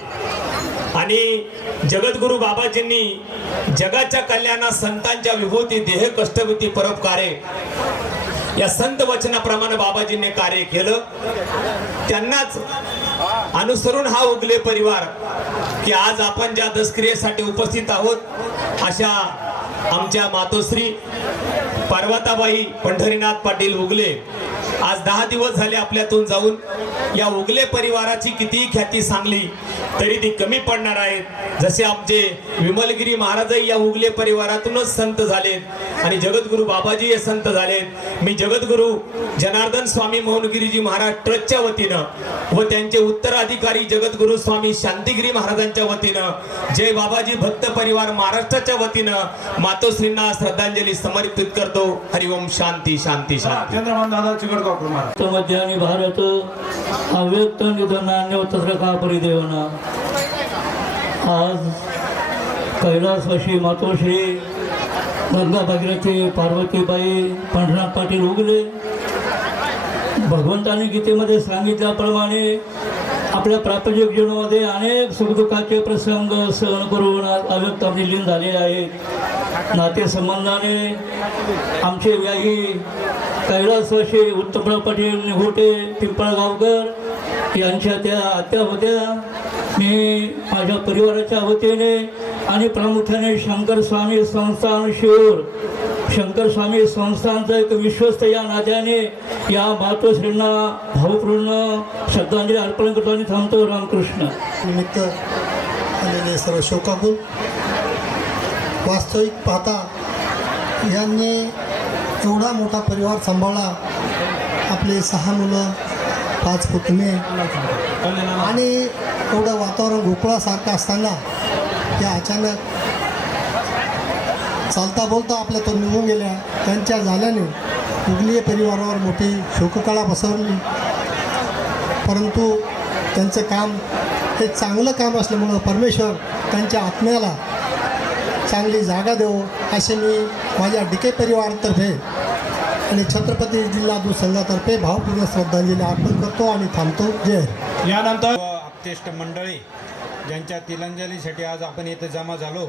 आणि जगद्गुरु बाबाजींनी जगाच्या कल्याणात संतांच्या विभूती देह कष्टभूती परोपकारे या संत वचनाप्रमाणे बाबाजींनी कार्य केलं. त्यांनाच अनुसरून हा उगले परिवार की आज आपण ज्या दसक्रियेसाठी उपस्थित आहोत अशा आमच्या मातोश्री पार्वताबाई पंढरीनाथ पाटील उगले आज 10 दिवस झाले आपल्यातून जाऊन. या उगले परिवाराची कितीही ख्याती सांगली तरी ती कमी पडणार आहेत. जसे आमचे विमलगिरी महाराजही या उगले परिवारातूनच संत झालेत आणि जगद्गुरु बाबाजी हे संत झालेत. मी जगद्गुरु जनार्दन स्वामी मौनगिरीजी महाराज ट्रस्टच्या वतीनं व त्यांचे उत्तराधिकारी जगद्गुरु स्वामी शांतिगिरी महाराजांच्या वतीनं जय बाबाजी भक्त परिवार महाराष्ट्राच्या वतीनं मातोश्रींना श्रद्धांजली समर्पित करतो. हरिओम. शांती शांती शांती. चंद्रबन दादा चिकटगावकर महाराज. मध्यानी भारत अव्यक्त निधनान्य तत्रका परिदेवना. आज कैलासवासी मातोश्री गंगा भागीरथी पार्वतीबाई पंढरनाथ पाटील उगले भगवंताने गीतेमध्ये सांगितल्याप्रमाणे आपल्या प्रापंचिक जीवनामध्ये अनेक सुखदुःखाचे प्रसंग सहन करून अव्यक्त लीन झाले आहेत. नातेसंबंधाने आमचे व्याही कैलासवासी उत्तमराव पाटील निघोटे पिंपळगावकर यांच्या त्या आत्या होत्या. मी माझ्या परिवाराच्या वतीने आणि प्रामुख्याने शंकर स्वामी संस्थान शिरूर शंकर स्वामी संस्थानचं एक विश्वस्त या नात्याने या मातोश्रींना भावपूर्ण श्रद्धांजली अर्पण करतो आणि थांबतो. रामकृष्ण. निमित्त आलेले सर्व शोकाकुल. वास्तविक पाहता यांनी एवढा मोठा परिवार सांभाळला. आपले 6 मुलं 5 पुतणे आणि एवढं वातावरण गोकुळासारखं असताना या अचानक चालता बोलता आपल्यातून निघून गेल्या. त्यांच्या झाल्याने उगली परिवारावर मोठी शोककळा पसरली. परंतु त्यांचं काम हे चांगलं काम असल्यामुळं परमेश्वर त्यांच्या आत्म्याला चांगली जागा देवो असे मी माझ्या डिके परिवारातर्फे आणि छत्रपती जिल्हा दूध संघातर्फे भावपूर्ण श्रद्धांजली अर्पण करतो आणि थांबतो. जय. यानंतर आपतेष्ट मंडळी ज्यांच्या तिलांजलीसाठी आज आपण इथे जमा झालो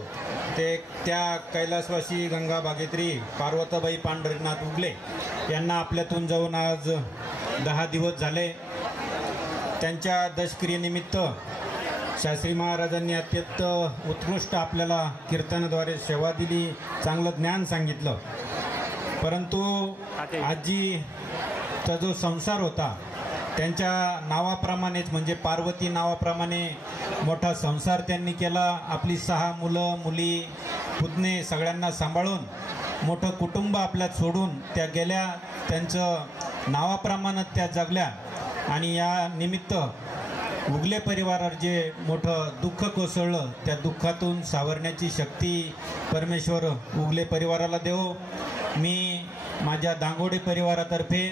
ते त्या कैलासवासी गंगा भागीरथी पार्वताबाई पंढरीनाथ उगले यांना आपल्यातून जाऊन आज 10 दिवस झाले. त्यांच्या दशक्रियेनिमित्त शास्त्री महाराजांनी अत्यंत उत्कृष्ट आपल्याला कीर्तनाद्वारे सेवा दिली, चांगलं ज्ञान सांगितलं. परंतु आजी जो संसार होता त्यांच्या नावाप्रमाणेच म्हणजे पार्वती नावाप्रमाणे मोठा संसार त्यांनी केला. आपली 6 मुलं मुली पुतणे सगळ्यांना सांभाळून मोठं कुटुंब आपल्यात सोडून त्या गेल्या. त्यांचं नावाप्रमाणे त्या जगल्या आणि या निमित्त उगले परिवारावर जे मोठं दुःख कोसळलं त्या दुःखातून सावरण्याची शक्ती परमेश्वर उगले परिवाराला देवो. मी माझ्या दांगोडे परिवारातर्फे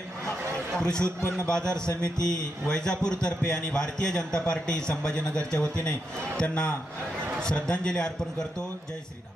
कृषी उत्पन्न बाजार समिती वैजापूरतर्फे आणि भारतीय जनता पार्टी संभाजीनगरच्या वतीने त्यांना श्रद्धांजली अर्पण करतो. जय श्रीराम.